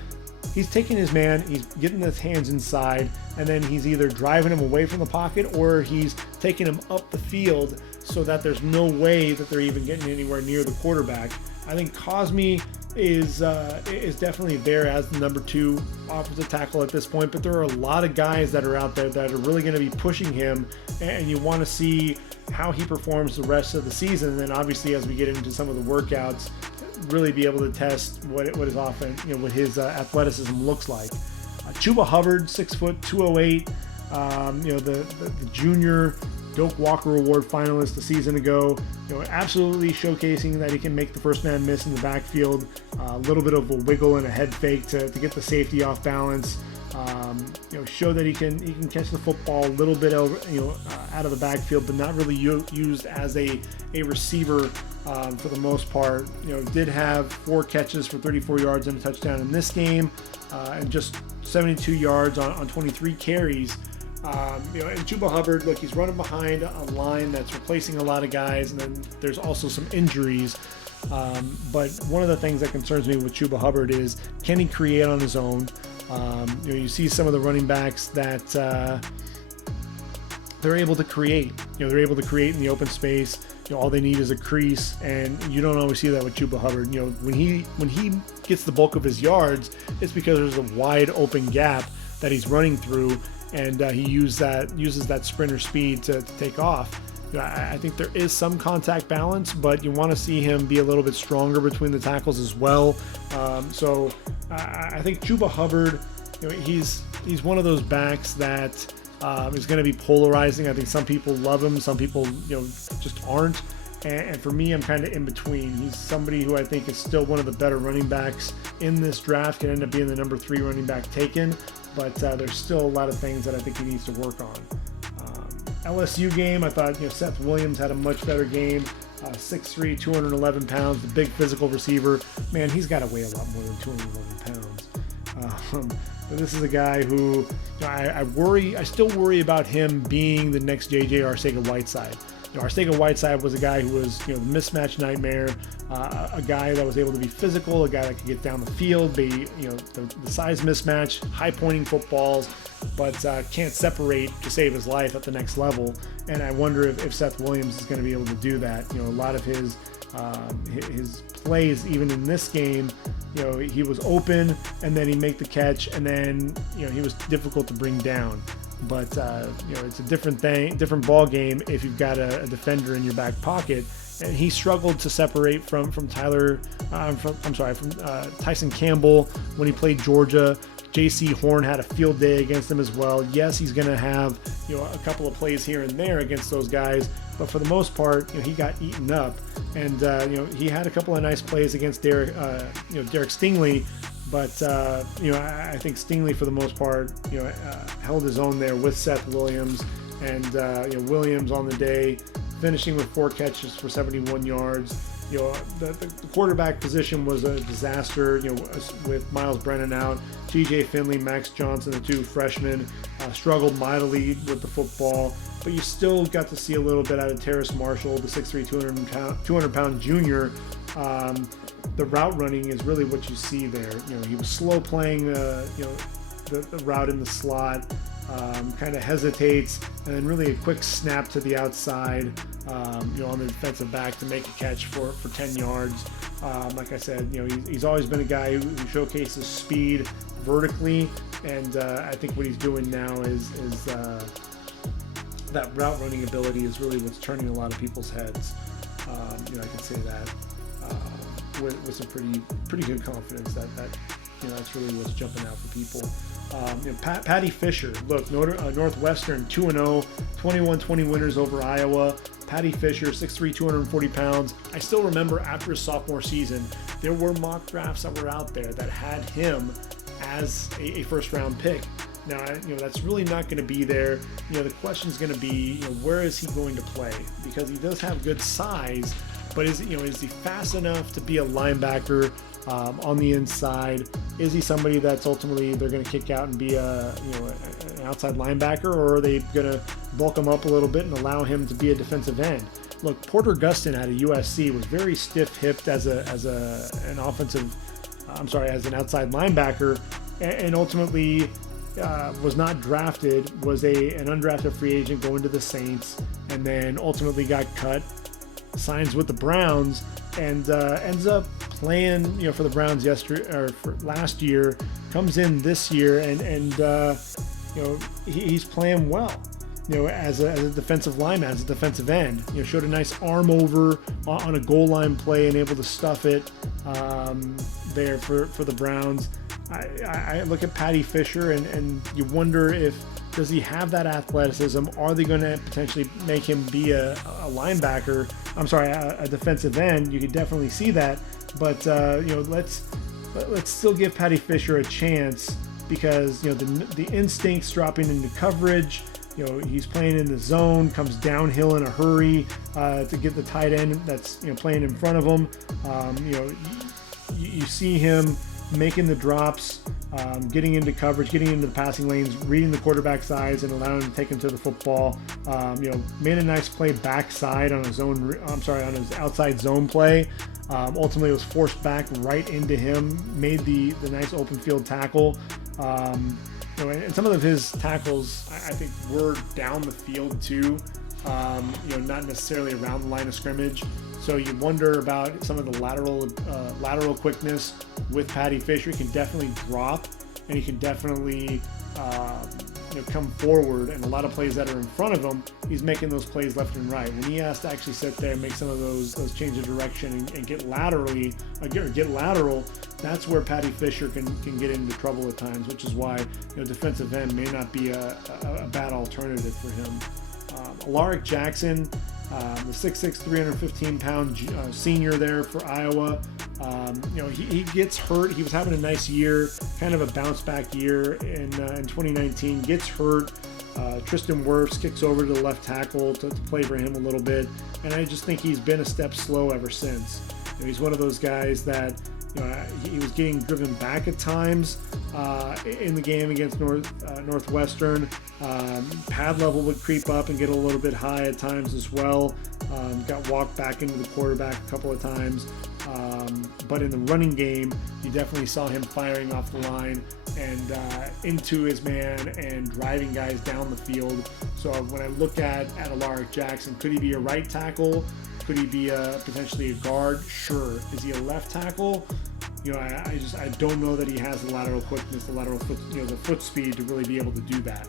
he's taking his man, he's getting his hands inside, and then he's either driving him away from the pocket or he's taking him up the field so that there's no way that they're even getting anywhere near the quarterback. I think Cosme is definitely there as the number 2 offensive tackle at this point, but there are a lot of guys that are out there that are really going to be pushing him, and you want to see how he performs the rest of the season. And then obviously as we get into some of the workouts, really be able to test what his offense, what his athleticism looks like. Chuba Hubbard, 6 foot, 208, the junior Doak Walker Award finalist a season ago, absolutely showcasing that he can make the first man miss in the backfield, a little bit of a wiggle and a head fake to get the safety off balance, show that he can catch the football a little bit over, out of the backfield, but not really used as a receiver for the most part. Did have 4 catches for 34 yards and a touchdown in this game, and just 72 yards on 23 carries. And Chuba Hubbard, look, he's running behind a line that's replacing a lot of guys, and then there's also some injuries. But one of the things that concerns me with Chuba Hubbard is, can he create on his own? You see some of the running backs that they're able to create. They're able to create in the open space. All they need is a crease, and you don't always see that with Chuba Hubbard. When he gets the bulk of his yards, it's because there's a wide open gap that he's running through, and he uses that sprinter speed to take off. I think there is some contact balance, but you want to see him be a little bit stronger between the tackles as well. So I think Chuba Hubbard, he's one of those backs that is going to be polarizing. I think some people love him, some people just aren't. And for me, I'm kind of in between. He's somebody who I think is still one of the better running backs in this draft, can end up being the number 3 running back taken, but there's still a lot of things that I think he needs to work on. LSU game, I thought Seth Williams had a much better game. 6'3", 211 pounds, the big physical receiver. Man, he's got to weigh a lot more than 211 pounds. But this is a guy who I still worry about him being the next J.J. Arcega-Whiteside. Arcega-Whiteside was a guy who was the mismatch nightmare, a guy that was able to be physical, a guy that could get down the field, be the size mismatch, high pointing footballs, but can't separate to save his life at the next level. And I wonder if Seth Williams is going to be able to do that. A lot of his plays, even in this game, he was open and then he'd make the catch, and then he was difficult to bring down. But it's a different ball game if you've got a defender in your back pocket. And he struggled to separate from Tyson Campbell when he played Georgia. J.C. Horn had a field day against him as well. Yes, he's going to have a couple of plays here and there against those guys, but for the most part, he got eaten up. And he had a couple of nice plays against Derek Stingley. But I think Stingley, for the most part, held his own there with Seth Williams, and Williams on the day, finishing with 4 catches for 71 yards. The quarterback position was a disaster. With Miles Brennan out, T.J. Finley, Max Johnson, the 2 freshmen, struggled mightily with the football. But you still got to see a little bit out of Terrace Marshall, the 6'3", 200-pound junior. The route running is really what you see there. He was slow playing the route in the slot, kind of hesitates, and then really a quick snap to the outside, on the defensive back to make a catch for 10 yards. Like I said, he's always been a guy who showcases speed vertically, and I think what he's doing now is that route running ability is really what's turning a lot of people's heads. I can say that. With some pretty good confidence that that's really what's jumping out for people. Patty Fisher, look, Northwestern 2-0, 21-20 winners over Iowa. Patty Fisher, 6'3", 240 pounds. I still remember after his sophomore season, there were mock drafts that were out there that had him as a first-round pick. Now, that's really not going to be there. The question is going to be, where is he going to play? Because he does have good size, but is he fast enough to be a linebacker on the inside? Is he somebody that's ultimately they're going to kick out and be an outside linebacker, or are they going to bulk him up a little bit and allow him to be a defensive end? Look, Porter Gustin out of USC was very stiff-hipped as an outside linebacker, and ultimately was not drafted, was an undrafted free agent going to the Saints, and then ultimately got cut, signs with the Browns, and ends up playing for the Browns last year, comes in this year, and he's playing well. As a defensive lineman, as a defensive end, showed a nice arm over on a goal line play and able to stuff it there for the Browns. I look at Patty Fisher and you wonder does he have that athleticism? Are they going to potentially make him be a linebacker? A defensive end. You could definitely see that, but let's still give Patty Fisher a chance, because the instincts dropping into coverage. He's playing in the zone, comes downhill in a hurry to get the tight end that's playing in front of him. You see him making the drops, getting into coverage, getting into the passing lanes, reading the quarterback's eyes, and allowing him to take him to the football. Made a nice play backside on his outside zone play. Ultimately, it was forced back right into him. Made the nice open field tackle. And some of his tackles, I think, were down the field too. Not necessarily around the line of scrimmage. So you wonder about some of the lateral quickness with Patty Fisher. He can definitely drop, and he can definitely come forward. And a lot of plays that are in front of him, he's making those plays left and right. When he has to actually sit there and make some of those change of direction and get lateral, that's where Patty Fisher can get into trouble at times, which is why defensive end may not be a bad alternative for him. Alaric Jackson, the 6'6", 315-pound senior there for Iowa. He gets hurt. He was having a nice year, kind of a bounce-back year in 2019. Gets hurt. Tristan Wirfs kicks over to the left tackle to play for him a little bit, and I just think he's been a step slow ever since. He's one of those guys that he was getting driven back at times in the game against Northwestern. Pad level would creep up and get a little bit high at times as well. Got walked back into the quarterback a couple of times. But in the running game, you definitely saw him firing off the line and into his man and driving guys down the field. So when I look at Alaric Jackson, could he be a right tackle? Could he be potentially a guard? Sure. Is he a left tackle? I don't know that he has the lateral quickness, the lateral foot, the foot speed to really be able to do that.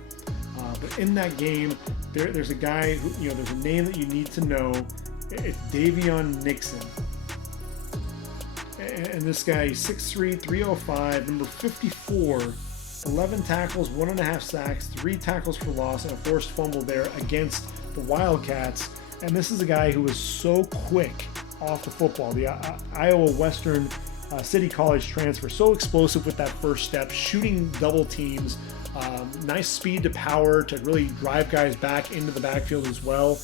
But in that game, there's a guy who, there's a name that you need to know. It's Davion Nixon. And this guy, 6'3", 305, number 54, 11 tackles, 1.5 sacks, 3 tackles for loss, and a forced fumble there against the Wildcats. And this is a guy who was so quick off the football. The Iowa Western City College transfer, so explosive with that first step, shooting double teams, nice speed to power to really drive guys back into the backfield as well.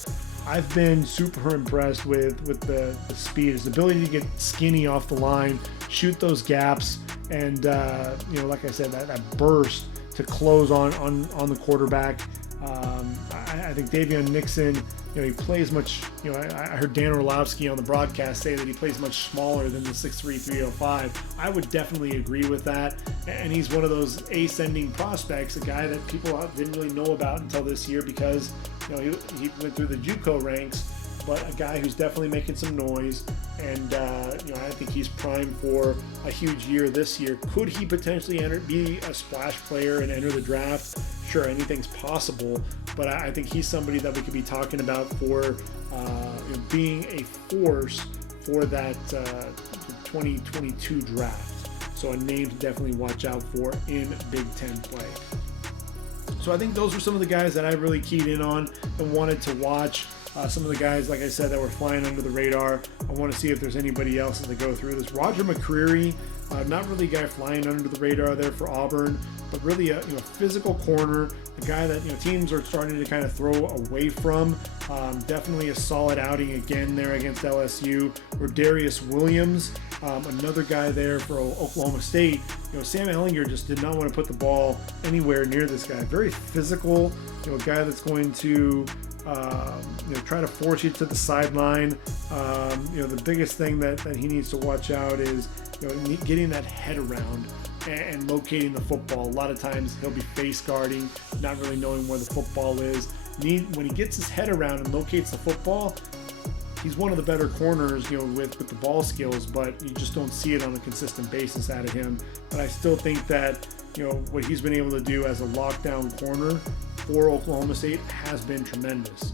I've been super impressed with the speed, his ability to get skinny off the line, shoot those gaps, and like I said, that burst to close on the quarterback. I think Davion Nixon, he plays much, I heard Dan Orlovsky on the broadcast say that he plays much smaller than the 6'3", 305. I would definitely agree with that. And he's one of those ascending prospects, a guy that people didn't really know about until this year because, he went through the JUCO ranks, but a guy who's definitely making some noise. And, I think he's primed for a huge year this year. Could he potentially be a splash player and enter the draft? Sure, anything's possible, but I think he's somebody that we could be talking about for being a force for that 2022 draft. So a name to definitely watch out for in Big Ten play. So I think those were some of the guys that I really keyed in on and wanted to watch. Some of the guys, like I said, that were flying under the radar. I want to see if there's anybody else as they go through this. Roger McCreary, not really a guy flying under the radar there for Auburn, but really a physical corner, a guy that teams are starting to kind of throw away from. Definitely a solid outing again there against LSU. Or Darius Williams, another guy there for Oklahoma State. Sam Ehlinger just did not want to put the ball anywhere near this guy. Very physical, a guy that's going to try to force you to the sideline. The biggest thing that he needs to watch out is getting that head around and locating the football. A lot of times he'll be face guarding, not really knowing where the football is. When he gets his head around and locates the football, he's one of the better corners, with the ball skills, but you just don't see it on a consistent basis out of him. But I still think that, what he's been able to do as a lockdown corner for Oklahoma State has been tremendous.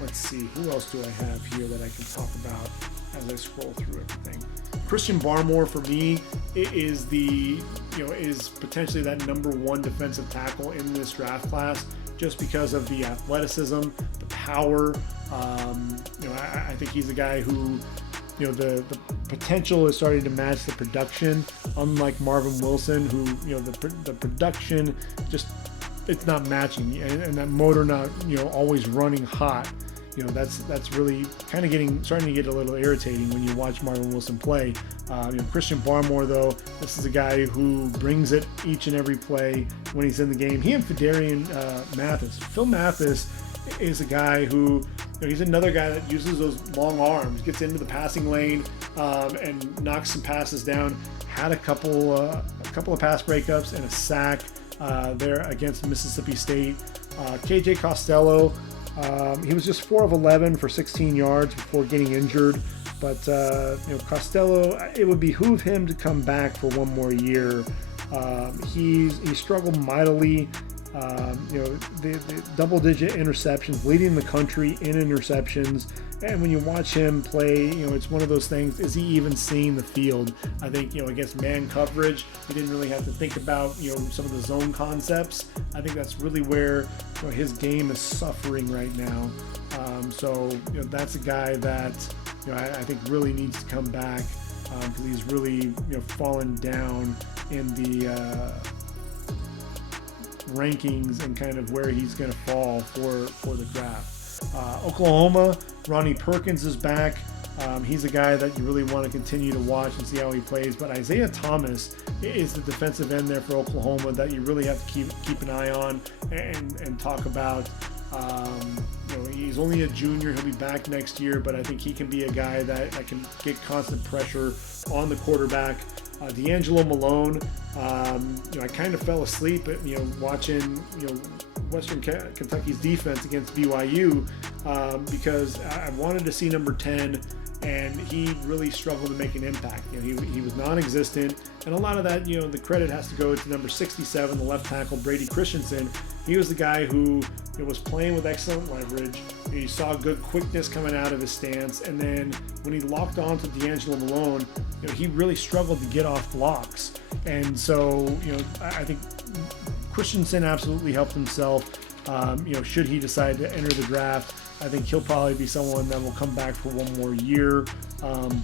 Let's see, who else do I have here that I can talk about as I scroll through everything? Christian Barmore for me is is potentially that number one defensive tackle in this draft class, just because of the athleticism, the power. I think he's a guy who, the potential is starting to match the production, unlike Marvin Wilson, who, the production just, it's not matching, and that motor not, always running hot. That's really kind of starting to get a little irritating when you watch Marvin Wilson play. Christian Barmore, though, this is a guy who brings it each and every play when he's in the game. He and Phidarian Mathis. Phil Mathis is a guy who, he's another guy that uses those long arms, gets into the passing lane, and knocks some passes down. Had a couple of pass breakups and a sack there against Mississippi State. KJ Costello, he was just 4 of 11 for 16 yards before getting injured. But Costello, it would behoove him to come back for one more year. He struggled mightily. The double-digit interceptions, leading the country in interceptions. And when you watch him play, it's one of those things, is he even seeing the field? I think, against man coverage, he didn't really have to think about, some of the zone concepts. I think that's really where his game is suffering right now. That's a guy that, I think really needs to come back, because he's really, fallen down in the rankings and kind of where he's going to fall for the draft. Oklahoma, Ronnie Perkins is back. He's a guy that you really want to continue to watch and see how he plays. But Isaiah Thomas is the defensive end there for Oklahoma that you really have to keep an eye on and talk about. He's only a junior. He'll be back next year, but I think he can be a guy that can get constant pressure on the quarterback. D'Angelo Malone, I kind of fell asleep at, watching, Western Kentucky's defense against BYU, because I wanted to see number 10, and he really struggled to make an impact. He was non-existent, and a lot of that, the credit has to go to number 67, the left tackle, Brady Christensen. He was the guy who was playing with excellent leverage. You saw good quickness coming out of his stance, and then when he locked on to D'Angelo Malone, he really struggled to get off blocks. And so, I think Christensen absolutely helped himself. Should he decide to enter the draft, I think he'll probably be someone that will come back for one more year.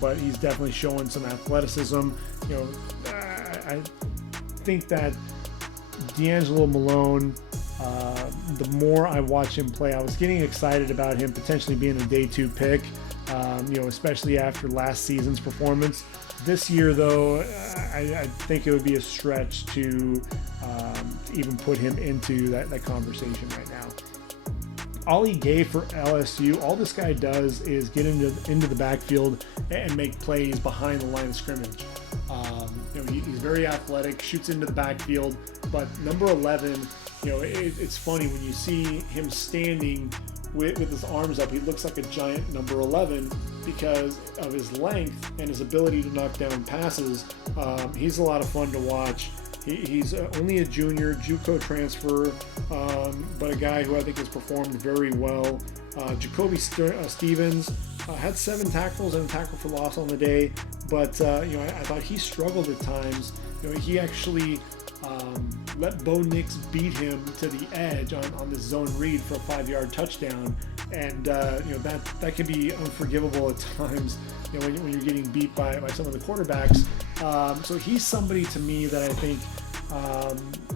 But he's definitely showing some athleticism. I think that D'Angelo Malone, the more I watch him play, I was getting excited about him potentially being a day 2 pick, especially after last season's performance. This year, though, I think it would be a stretch to even put him into that conversation right now. Ollie Gay for LSU, all this guy does is get into the backfield and make plays behind the line of scrimmage. He's very athletic, shoots into the backfield, but number 11, it's funny when you see him standing with his arms up, he looks like a giant number 11 because of his length and his ability to knock down passes. He's a lot of fun to watch. He's only a junior, JUCO transfer, but a guy who I think has performed very well. Jacoby Stevens had 7 tackles and a tackle for loss on the day, but I thought he struggled at times. He actually let Bo Nix beat him to the edge on this zone read for a 5-yard touchdown, and that can be unforgivable at times. When you're getting beat by some of the quarterbacks. So he's somebody to me that I think,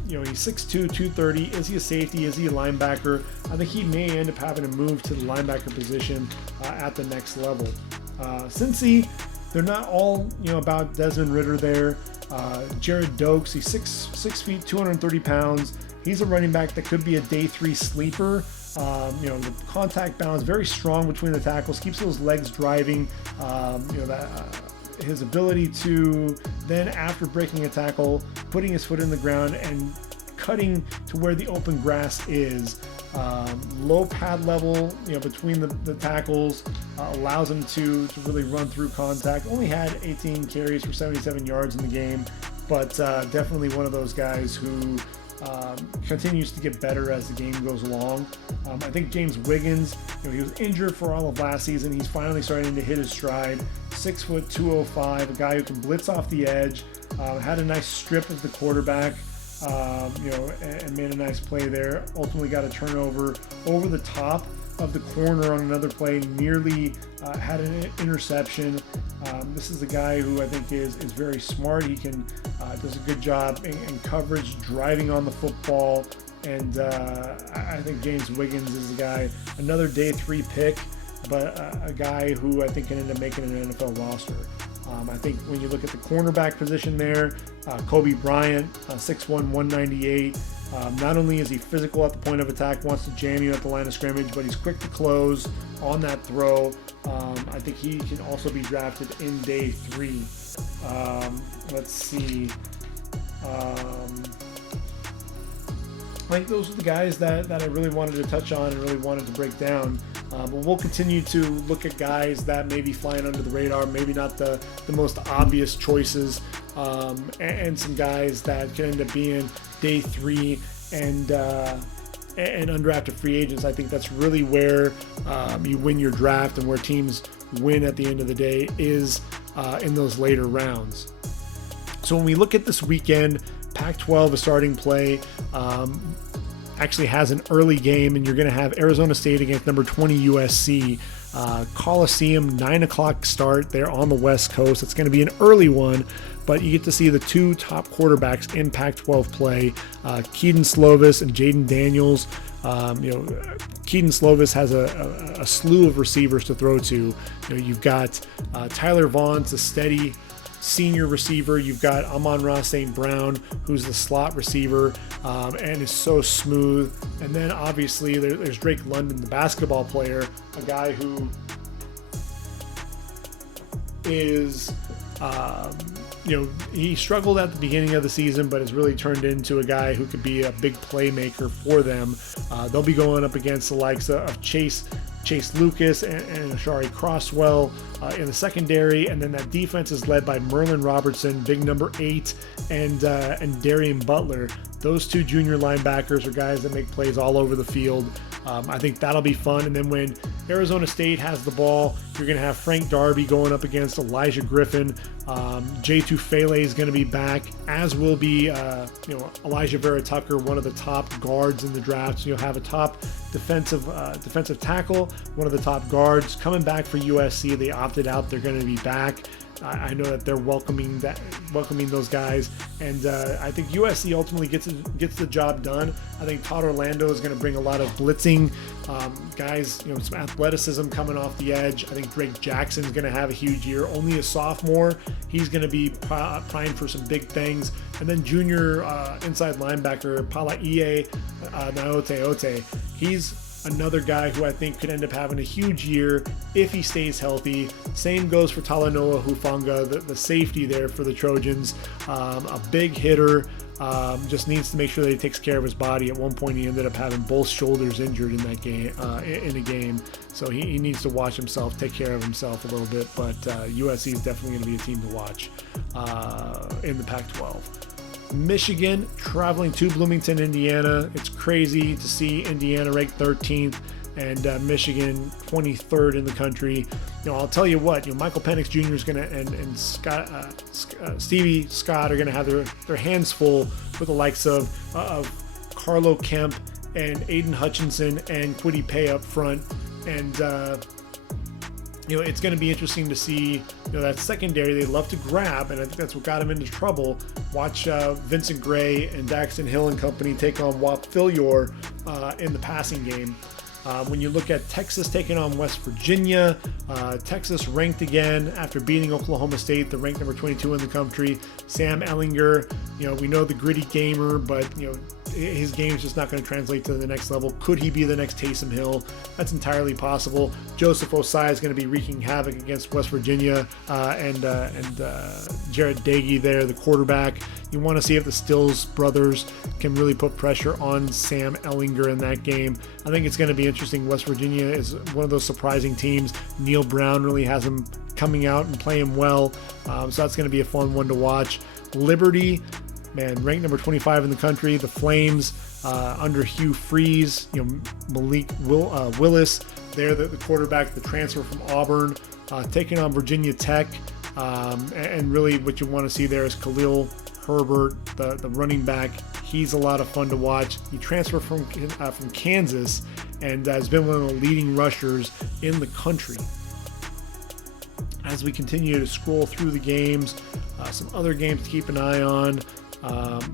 he's 6'2", 230. Is he a safety? Is he a linebacker? I think he may end up having to move to the linebacker position at the next level. Cincy, they're not all about Desmond Ridder there. Jared Dokes, he's 6 feet, 230 pounds. He's a running back that could be a day 3 sleeper. The contact balance very strong between the tackles, keeps those legs driving. His ability to then, after breaking a tackle, putting his foot in the ground and cutting to where the open grass is. Low pad level, between the tackles, allows him to really run through contact. Only had 18 carries for 77 yards in the game, but definitely one of those guys who continues to get better as the game goes along. I think James Wiggins, he was injured for all of last season. He's finally starting to hit his stride. 6 foot, 205, a guy who can blitz off the edge. Had a nice strip of the quarterback, and made a nice play there. Ultimately got a turnover over the top of the corner on another play, nearly had an interception. This is a guy who I think is very smart. He does a good job in coverage, driving on the football, and I think James Wiggins is a guy, another day 3 pick, but a guy who I think can end up making an NFL roster. I think when you look at the cornerback position there, Kobe Bryant, 6'1", 198. Not only is he physical at the point of attack, wants to jam you at the line of scrimmage, but he's quick to close on that throw. I think he can also be drafted in day 3. Let's see. I think those are the guys that I really wanted to touch on and really wanted to break down. But we'll continue to look at guys that may be flying under the radar, maybe not the most obvious choices, and some guys that can end up being day 3 and undrafted free agents. I think that's really where you win your draft and where teams win at the end of the day is in those later rounds. So when we look at this weekend, Pac-12 is starting play. Actually has an early game, and you're going to have Arizona State against number 20 USC. Coliseum, 9 o'clock start there on the West Coast. It's going to be an early one, but you get to see the 2 top quarterbacks in Pac-12 play, Keaton Slovis and Jaden Daniels. Keaton Slovis has a slew of receivers to throw to. You've got Tyler Vaughn's a steady senior receiver. You've got Amon-Ra St. Brown, who's the slot receiver, and is so smooth. And then obviously there's Drake London, the basketball player, a guy who is, he struggled at the beginning of the season, but has really turned into a guy who could be a big playmaker for them. They'll be going up against the likes of Chase Lucas and Ashari Crosswell in the secondary, and then that defense is led by Merlin Robertson, big number 8, and Darian Butler. Those 2 junior linebackers are guys that make plays all over the field. I think that'll be fun. And then when Arizona State has the ball, you're going to have Frank Darby going up against Elijah Griffin. Jay Tufele is going to be back, as will be Elijah Vera Tucker, one of the top guards in the draft. So you'll have a top defensive tackle, one of the top guards coming back for USC. They opted out. They're going to be back. I know that they're welcoming those guys, and I think USC ultimately gets the job done. I think Todd Orlando is going to bring a lot of blitzing guys, some athleticism coming off the edge. I think Drake Jackson is going to have a huge year. Only a sophomore, he's going to be primed for some big things. And then junior inside linebacker Palai'e Naote, he's another guy who I think could end up having a huge year if he stays healthy. Same goes for Talanoa Hufanga, the safety there for the Trojans. A big hitter, just needs to make sure that he takes care of his body. At one point, he ended up having both shoulders injured in that game, in a game. So he needs to watch himself, take care of himself a little bit. But USC is definitely going to be a team to watch in the Pac-12. Michigan traveling to Bloomington, Indiana. It's crazy to see Indiana ranked 13th. and Michigan 23rd in the country. I'll tell you what, Michael Penix Jr. is going to and Stevie Scott are going to have their hands full with the likes of Carlo Kemp and Aiden Hutchinson and Kwity Paye up front, and it's going to be interesting to see that secondary they love to grab, and I think that's what got him into trouble. Watch Vincent Gray and Daxton Hill and company take on Whop Philyor in the passing game. When you look at Texas taking on West Virginia, Texas ranked again after beating Oklahoma State. They're ranked number 22 in the country. Sam Ehlinger, we know the gritty gamer, but his game is just not going to translate to the next level. Could he be the next Taysom Hill? That's entirely possible. Joseph Ossai is going to be wreaking havoc against West Virginia, and Jared Dagey there, the quarterback. You want to see if the Stills brothers can really put pressure on Sam Ehlinger in that game. I think it's going to be interesting. West Virginia is one of those surprising teams. Neil Brown really has them coming out and playing well, so that's going to be a fun one to watch. Liberty, man, ranked number 25 in the country. The Flames under Hugh Freeze, Malik Willis, they're the quarterback, the transfer from Auburn, taking on Virginia Tech, and really what you want to see there is Khalil Herbert, the running back. He's a lot of fun to watch. He transferred from Kansas and has been one of the leading rushers in the country. As we continue to scroll through the games, some other games to keep an eye on.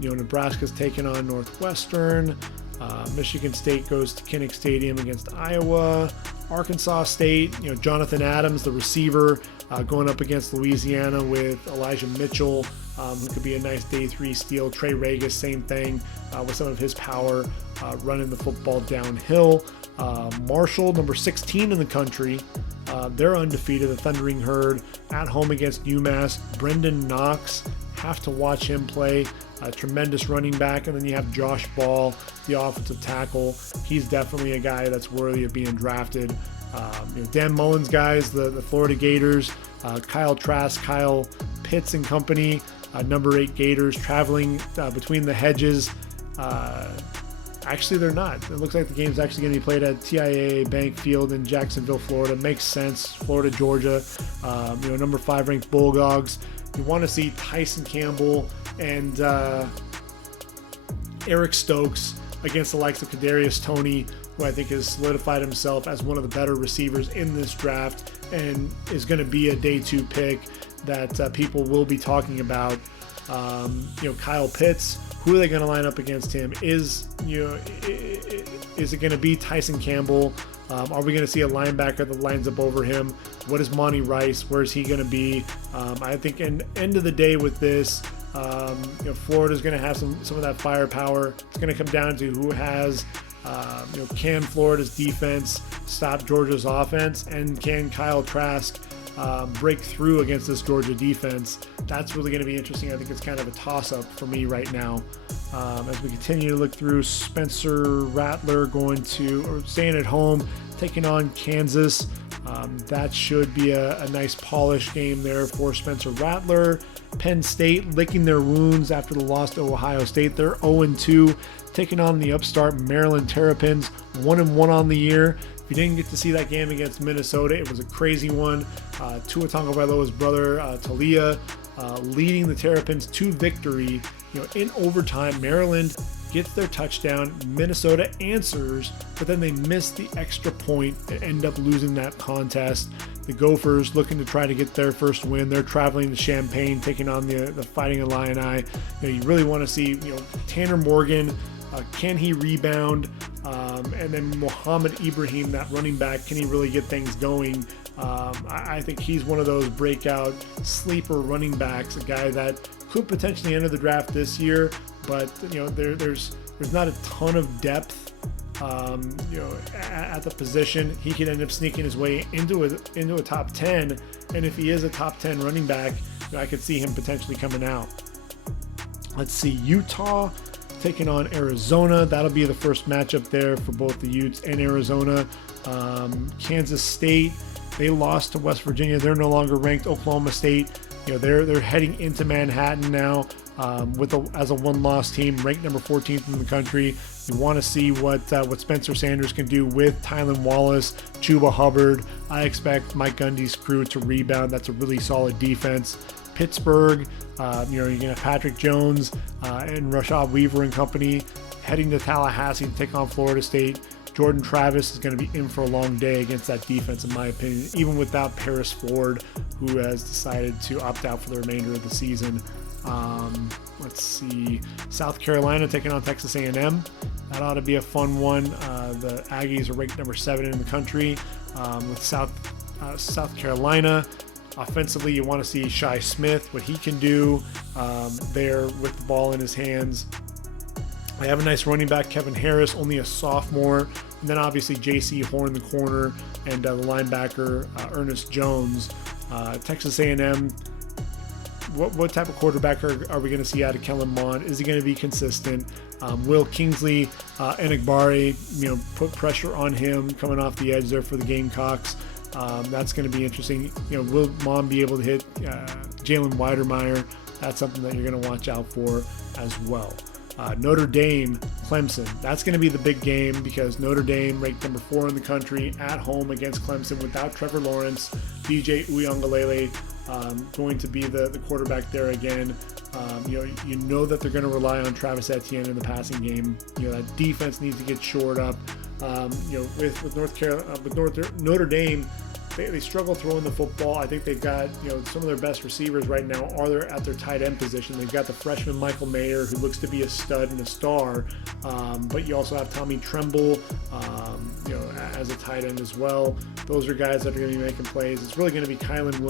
Nebraska's taking on Northwestern. Michigan State goes to Kinnick Stadium against Iowa. Arkansas State, Jonathan Adams, the receiver, going up against Louisiana with Elijah Mitchell, who could be a nice day 3 steal. Trey Regis, same thing, with some of his power running the football downhill. Marshall, number 16 in the country, they're undefeated, the Thundering Herd, at home against UMass. Brendan Knox, have to watch him play. A tremendous running back. And then you have Josh Ball, the offensive tackle. He's definitely a guy that's worthy of being drafted. Dan Mullen's guys, the Florida Gators, Kyle Trask, Kyle Pitts and company, number 8 Gators, traveling between the hedges. Actually, they're not. It looks like the game's actually going to be played at TIAA Bank Field in Jacksonville, Florida. Makes sense. Florida, Georgia, number 5 ranked Bulldogs. You want to see Tyson Campbell and Eric Stokes against the likes of Kadarius Toney, who I think has solidified himself as one of the better receivers in this draft and is going to be a day 2 pick that people will be talking about. Kyle Pitts, who are they going to line up against him? Is it going to be Tyson Campbell? Are we going to see a linebacker that lines up over him? What is Monty Rice? Where is he going to be? I think, end of the day with this, Florida's going to have some of that firepower. It's going to come down to who has, can Florida's defense stop Georgia's offense, and can Kyle Trask break through against this Georgia defense? That's really going to be interesting. I think it's kind of a toss-up for me right now. As we continue to look through, Spencer Rattler staying at home, taking on Kansas. That should be a nice polished game there for Spencer Rattler. Penn State licking their wounds after the loss to Ohio State. They're 0-2, taking on the upstart Maryland Terrapins, 1-1 on the year. If you didn't get to see that game against Minnesota, it was a crazy one. Tua Tagovailoa's brother, Talia, leading the Terrapins to victory. In overtime, Maryland gets their touchdown. Minnesota answers, but then they miss the extra point and end up losing that contest. The Gophers looking to try to get their first win. They're traveling to Champaign, taking on the Fighting Illini. You really want to see, Tanner Morgan. Can he rebound? And then Mohamed Ibrahim, that running back, can he really get things going? I think he's one of those breakout sleeper running backs, a guy that could potentially enter the draft this year, but there's not a ton of depth at the position. He could end up sneaking his way into a top 10, and if he is a top 10 running back, I could see him potentially coming out. Let's see, Utah taking on Arizona. That'll be the first matchup there for both the Utes and Arizona. Kansas State, they lost to West Virginia. They're no longer ranked. Oklahoma State, they're heading into Manhattan now. as a one-loss team, ranked number 14th in the country. You want to see what Spencer Sanders can do with Tylan Wallace, Chuba Hubbard. I expect Mike Gundy's crew to rebound. That's a really solid defense. Pittsburgh, you're going to have Patrick Jones and Rashad Weaver and company heading to Tallahassee to take on Florida State. Jordan Travis is going to be in for a long day against that defense, in my opinion, even without Paris Ford, who has decided to opt out for the remainder of the season. Let's see, South Carolina taking on Texas A&M. That ought to be a fun one. The Aggies are ranked number 7 in the country. With South Carolina, offensively, you want to see Shi Smith, what he can do there with the ball in his hands. I have a nice running back, Kevin Harris, only a sophomore. And then obviously J.C. Horn, the corner, and the linebacker, Ernest Jones. Texas A&M, what type of quarterback are we going to see out of Kellen Mond? Is he going to be consistent? Will Kingsley Enagbare, put pressure on him coming off the edge there for the Gamecocks? That's going to be interesting. Will Mond be able to hit Jalen Weidermeyer? That's something that you're going to watch out for as well. Notre Dame, Clemson. That's going to be the big game because Notre Dame ranked number 4 in the country at home against Clemson without Trevor Lawrence. DJ Uiagalelei going to be the quarterback there again. You know that they're going to rely on Travis Etienne in the passing game. That defense needs to get shored up. With Notre Dame, they struggle throwing the football. I think they've got some of their best receivers right now are at their tight end position. They've got the freshman Michael Mayer, who looks to be a stud and a star, but you also have Tommy Tremble as a tight end as well. Those are guys that are going to be making plays. It's really going to be Kyron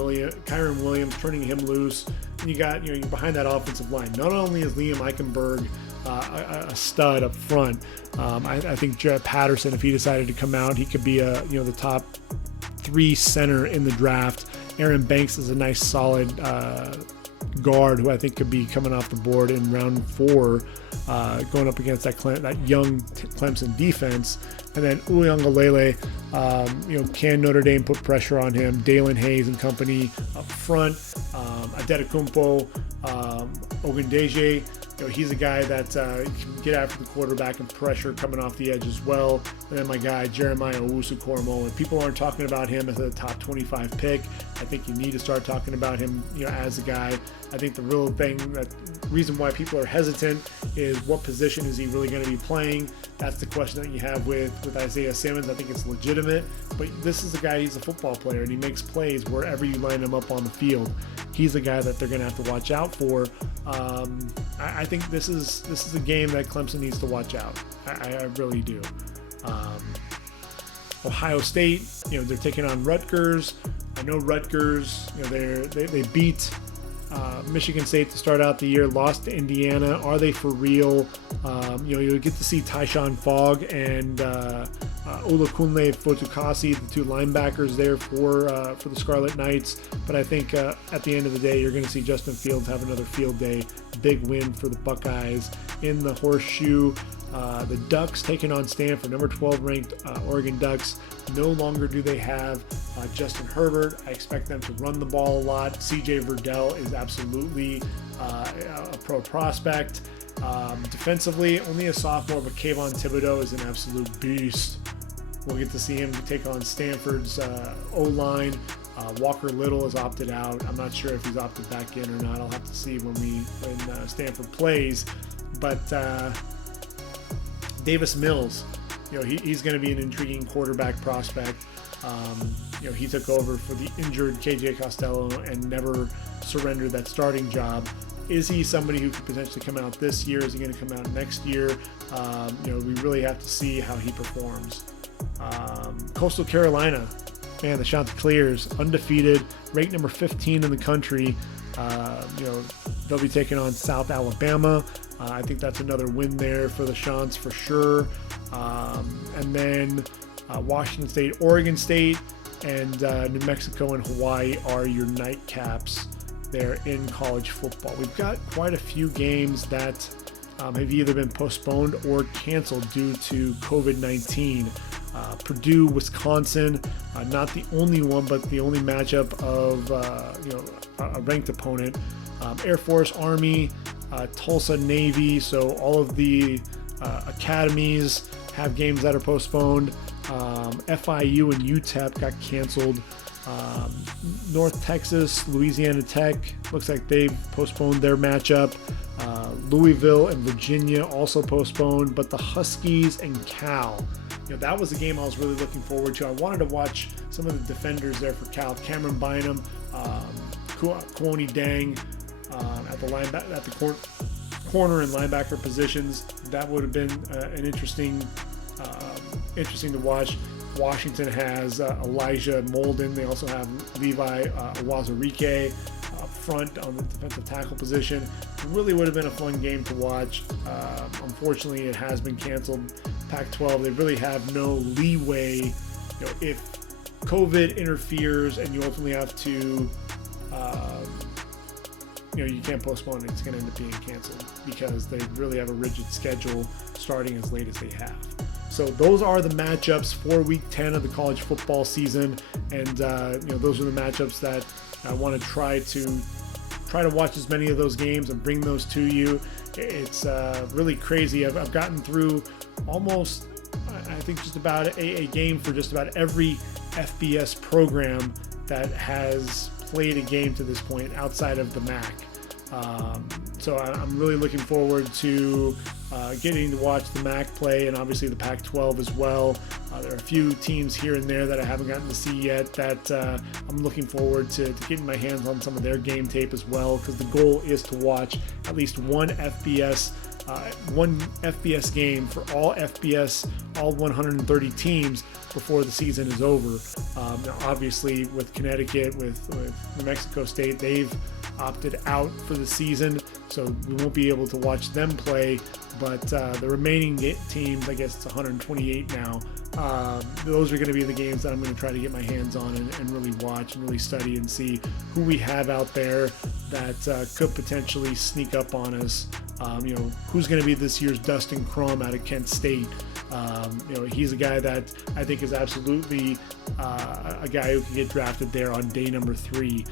Williams turning him loose, and you got behind that offensive line. Not only is Liam Eichenberg a stud up front, I think Jarrett Patterson, if he decided to come out, he could be the top 3 center in the draft. Aaron Banks is a nice solid guard who I think could be coming off the board in round 4, going up against that young Clemson defense. And then Uiagalelei, can Notre Dame put pressure on him? Dalen Hayes and company up front. Adetokunbo, Ogundeji, he's a guy that can get after the quarterback and pressure coming off the edge as well. And then my guy, Jeremiah Owusu-Koramoah. And people aren't talking about him as a top 25 pick. I think you need to start talking about him, as a guy. I think the real reason why people are hesitant is what position is he really going to be playing? That's the question that you have with Isaiah Simmons. I think it's legitimate, but this is a guy, he's a football player, and he makes plays wherever you line him up on the field. He's a guy that they're going to have to watch out for. I think this is a game that Clemson needs to watch out. I really do. Ohio State, they're taking on Rutgers. I know Rutgers, they beat Michigan State to start out the year, lost to Indiana. Are they for real? You'll get to see Tyshawn Fogg and Olakunle Fotukasi, the 2 linebackers there for the Scarlet Knights. But I think at the end of the day, you're going to see Justin Fields have another field day. Big win for the Buckeyes in the Horseshoe. The Ducks taking on Stanford, number 12 ranked Oregon Ducks. No longer do they have Justin Herbert. I expect them to run the ball a lot. CJ Verdell is absolutely a pro prospect. Defensively, only a sophomore, but Kayvon Thibodeau is an absolute beast. We'll get to see him take on Stanford's O-line. Walker Little is opted out. I'm not sure if he's opted back in or not. I'll have to see when Stanford plays. But Davis Mills, he's going to be an intriguing quarterback prospect. He took over for the injured KJ Costello and never surrendered that starting job. Is he somebody who could potentially come out this year? Is he going to come out next year? We really have to see how he performs. Coastal Carolina, man, the Chanticleers, undefeated, ranked number 15 in the country. They'll be taking on South Alabama. I think that's another win there for the Chants for sure. And then Washington State, Oregon State, and New Mexico and Hawaii are your nightcaps there in college football. We've got quite a few games that have either been postponed or canceled due to COVID-19. Purdue, Wisconsin, not the only one, but the only matchup of a ranked opponent. Air Force, Army, Tulsa Navy. So all of the academies have games that are postponed. FIU and UTEP got canceled. North Texas, Louisiana Tech, looks like they've postponed their matchup. Louisville and Virginia also postponed, but the Huskies and Cal, that was a game I was really looking forward to. I wanted to watch some of the defenders there for Cal, Cameron Bynum, Kwoni Dang at the corner and linebacker positions. That would have been an interesting to watch. Washington has Elijah Molden. They also have Levi Awazarike up front on the defensive tackle position. It really would have been a fun game to watch. Unfortunately, it has been canceled. Pac-12, they really have no leeway. If COVID interferes and you ultimately have to, you can't postpone it. It's going to end up being canceled because they really have a rigid schedule starting as late as they have. So those are the matchups for Week 10 of the college football season, and those are the matchups that I want to try to watch as many of those games and bring those to you. It's really crazy. I've gotten through almost, I think, just about a game for just about every FBS program that has played a game to this point outside of the MAC. So I'm really looking forward to getting to watch the MAC play, and obviously the Pac-12 as well. There are a few teams here and there that I haven't gotten to see yet that I'm looking forward to getting my hands on some of their game tape as well, because the goal is to watch at least one FBS game for all FBS, all 130 teams before the season is over. Now obviously with Connecticut, with New Mexico State, they've opted out for the season, so we won't be able to watch them play, but the remaining teams, I guess it's 128 now, those are going to be the games that I'm going to try to get my hands on and really watch and really study and see who we have out there that could potentially sneak up on us. Who's going to be this year's Dustin Crum out of Kent State. He's a guy that I think is absolutely a guy who can get drafted there on day number 3.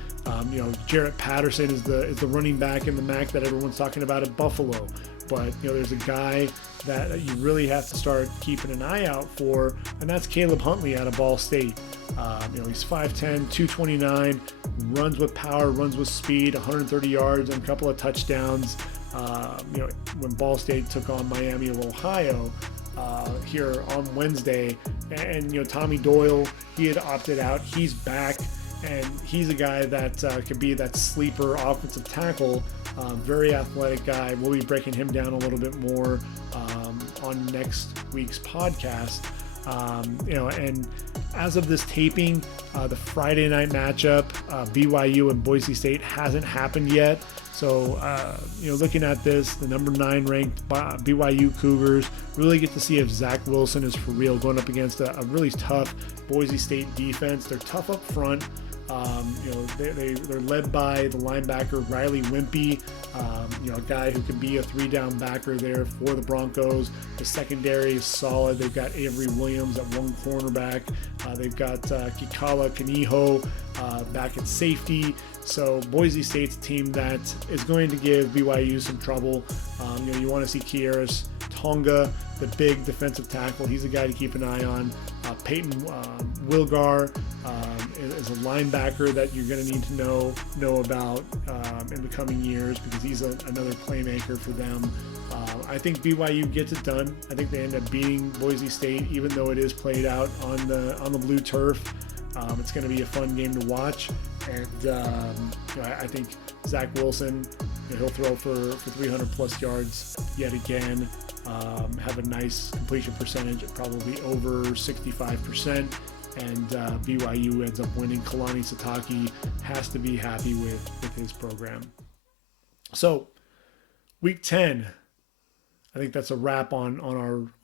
Jarrett Patterson is the running back in the MAC that everyone's talking about at Buffalo. But there's a guy that you really have to start keeping an eye out for, and that's Caleb Huntley out of Ball State. He's 5'10", 229, runs with power, runs with speed, 130 yards and a couple of touchdowns. When Ball State took on Miami of Ohio here on Wednesday, and Tommy Doyle, he had opted out. He's back, and he's a guy that could be that sleeper offensive tackle. Very athletic guy. We'll be breaking him down a little bit more on next week's podcast. And as of this taping, the Friday night matchup, BYU and Boise State, hasn't happened yet. So, looking at this, the number 9 ranked BYU Cougars really get to see if Zach Wilson is for real, going up against a really tough Boise State defense. They're tough up front. They're led by the linebacker Riley Wimpy, a guy who can be a 3-down backer there for the Broncos. The secondary is solid. They've got Avery Williams at one cornerback. They've got Kikala Kaniho back at safety. So Boise State's a team that is going to give BYU some trouble. You want to see Kieris Tonga, the big defensive tackle. He's a guy to keep an eye on. Peyton Wilgar is a linebacker that you're going to need to know about in the coming years, because he's another playmaker for them. I think BYU gets it done. I think they end up beating Boise State, even though it is played out on the blue turf. It's going to be a fun game to watch, and I think Zach Wilson, he'll throw for 300 plus yards yet again. Have a nice completion percentage at probably over 65%, and BYU ends up winning. Kalani Sitake has to be happy with his program. So week 10, I think that's a wrap on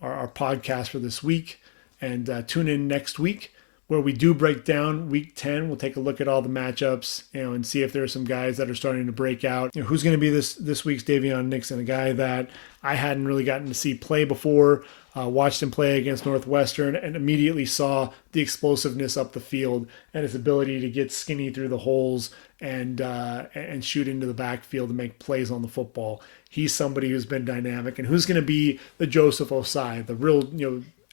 our podcast for this week, and tune in next week where we do break down week 10. We'll take a look at all the matchups, and see if there are some guys that are starting to break out. Who's going to be this week's Davion Nixon, a guy that I hadn't really gotten to see play before. Watched him play against Northwestern and immediately saw the explosiveness up the field and his ability to get skinny through the holes and shoot into the backfield and make plays on the football. He's somebody who's been dynamic, and who's going to be the Joseph Ossai, the real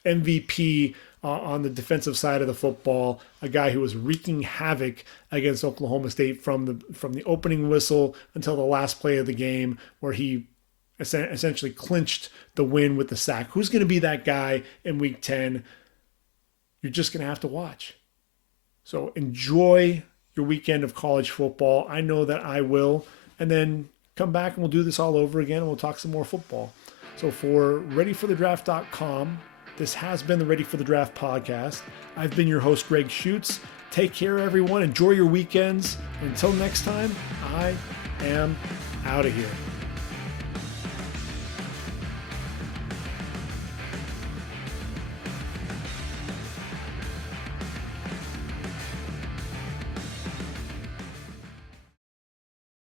MVP on the defensive side of the football, a guy who was wreaking havoc against Oklahoma State from the opening whistle until the last play of the game, where he essentially clinched the win with the sack. Who's going to be that guy in week 10? You're just going to have to watch. So enjoy your weekend of college football. I know that I will. And then come back and we'll do this all over again and we'll talk some more football. So for readyforthedraft.com, this has been the Ready for the Draft podcast. I've been your host, Gregg Schutze. Take care, everyone. Enjoy your weekends. Until next time, I am out of here.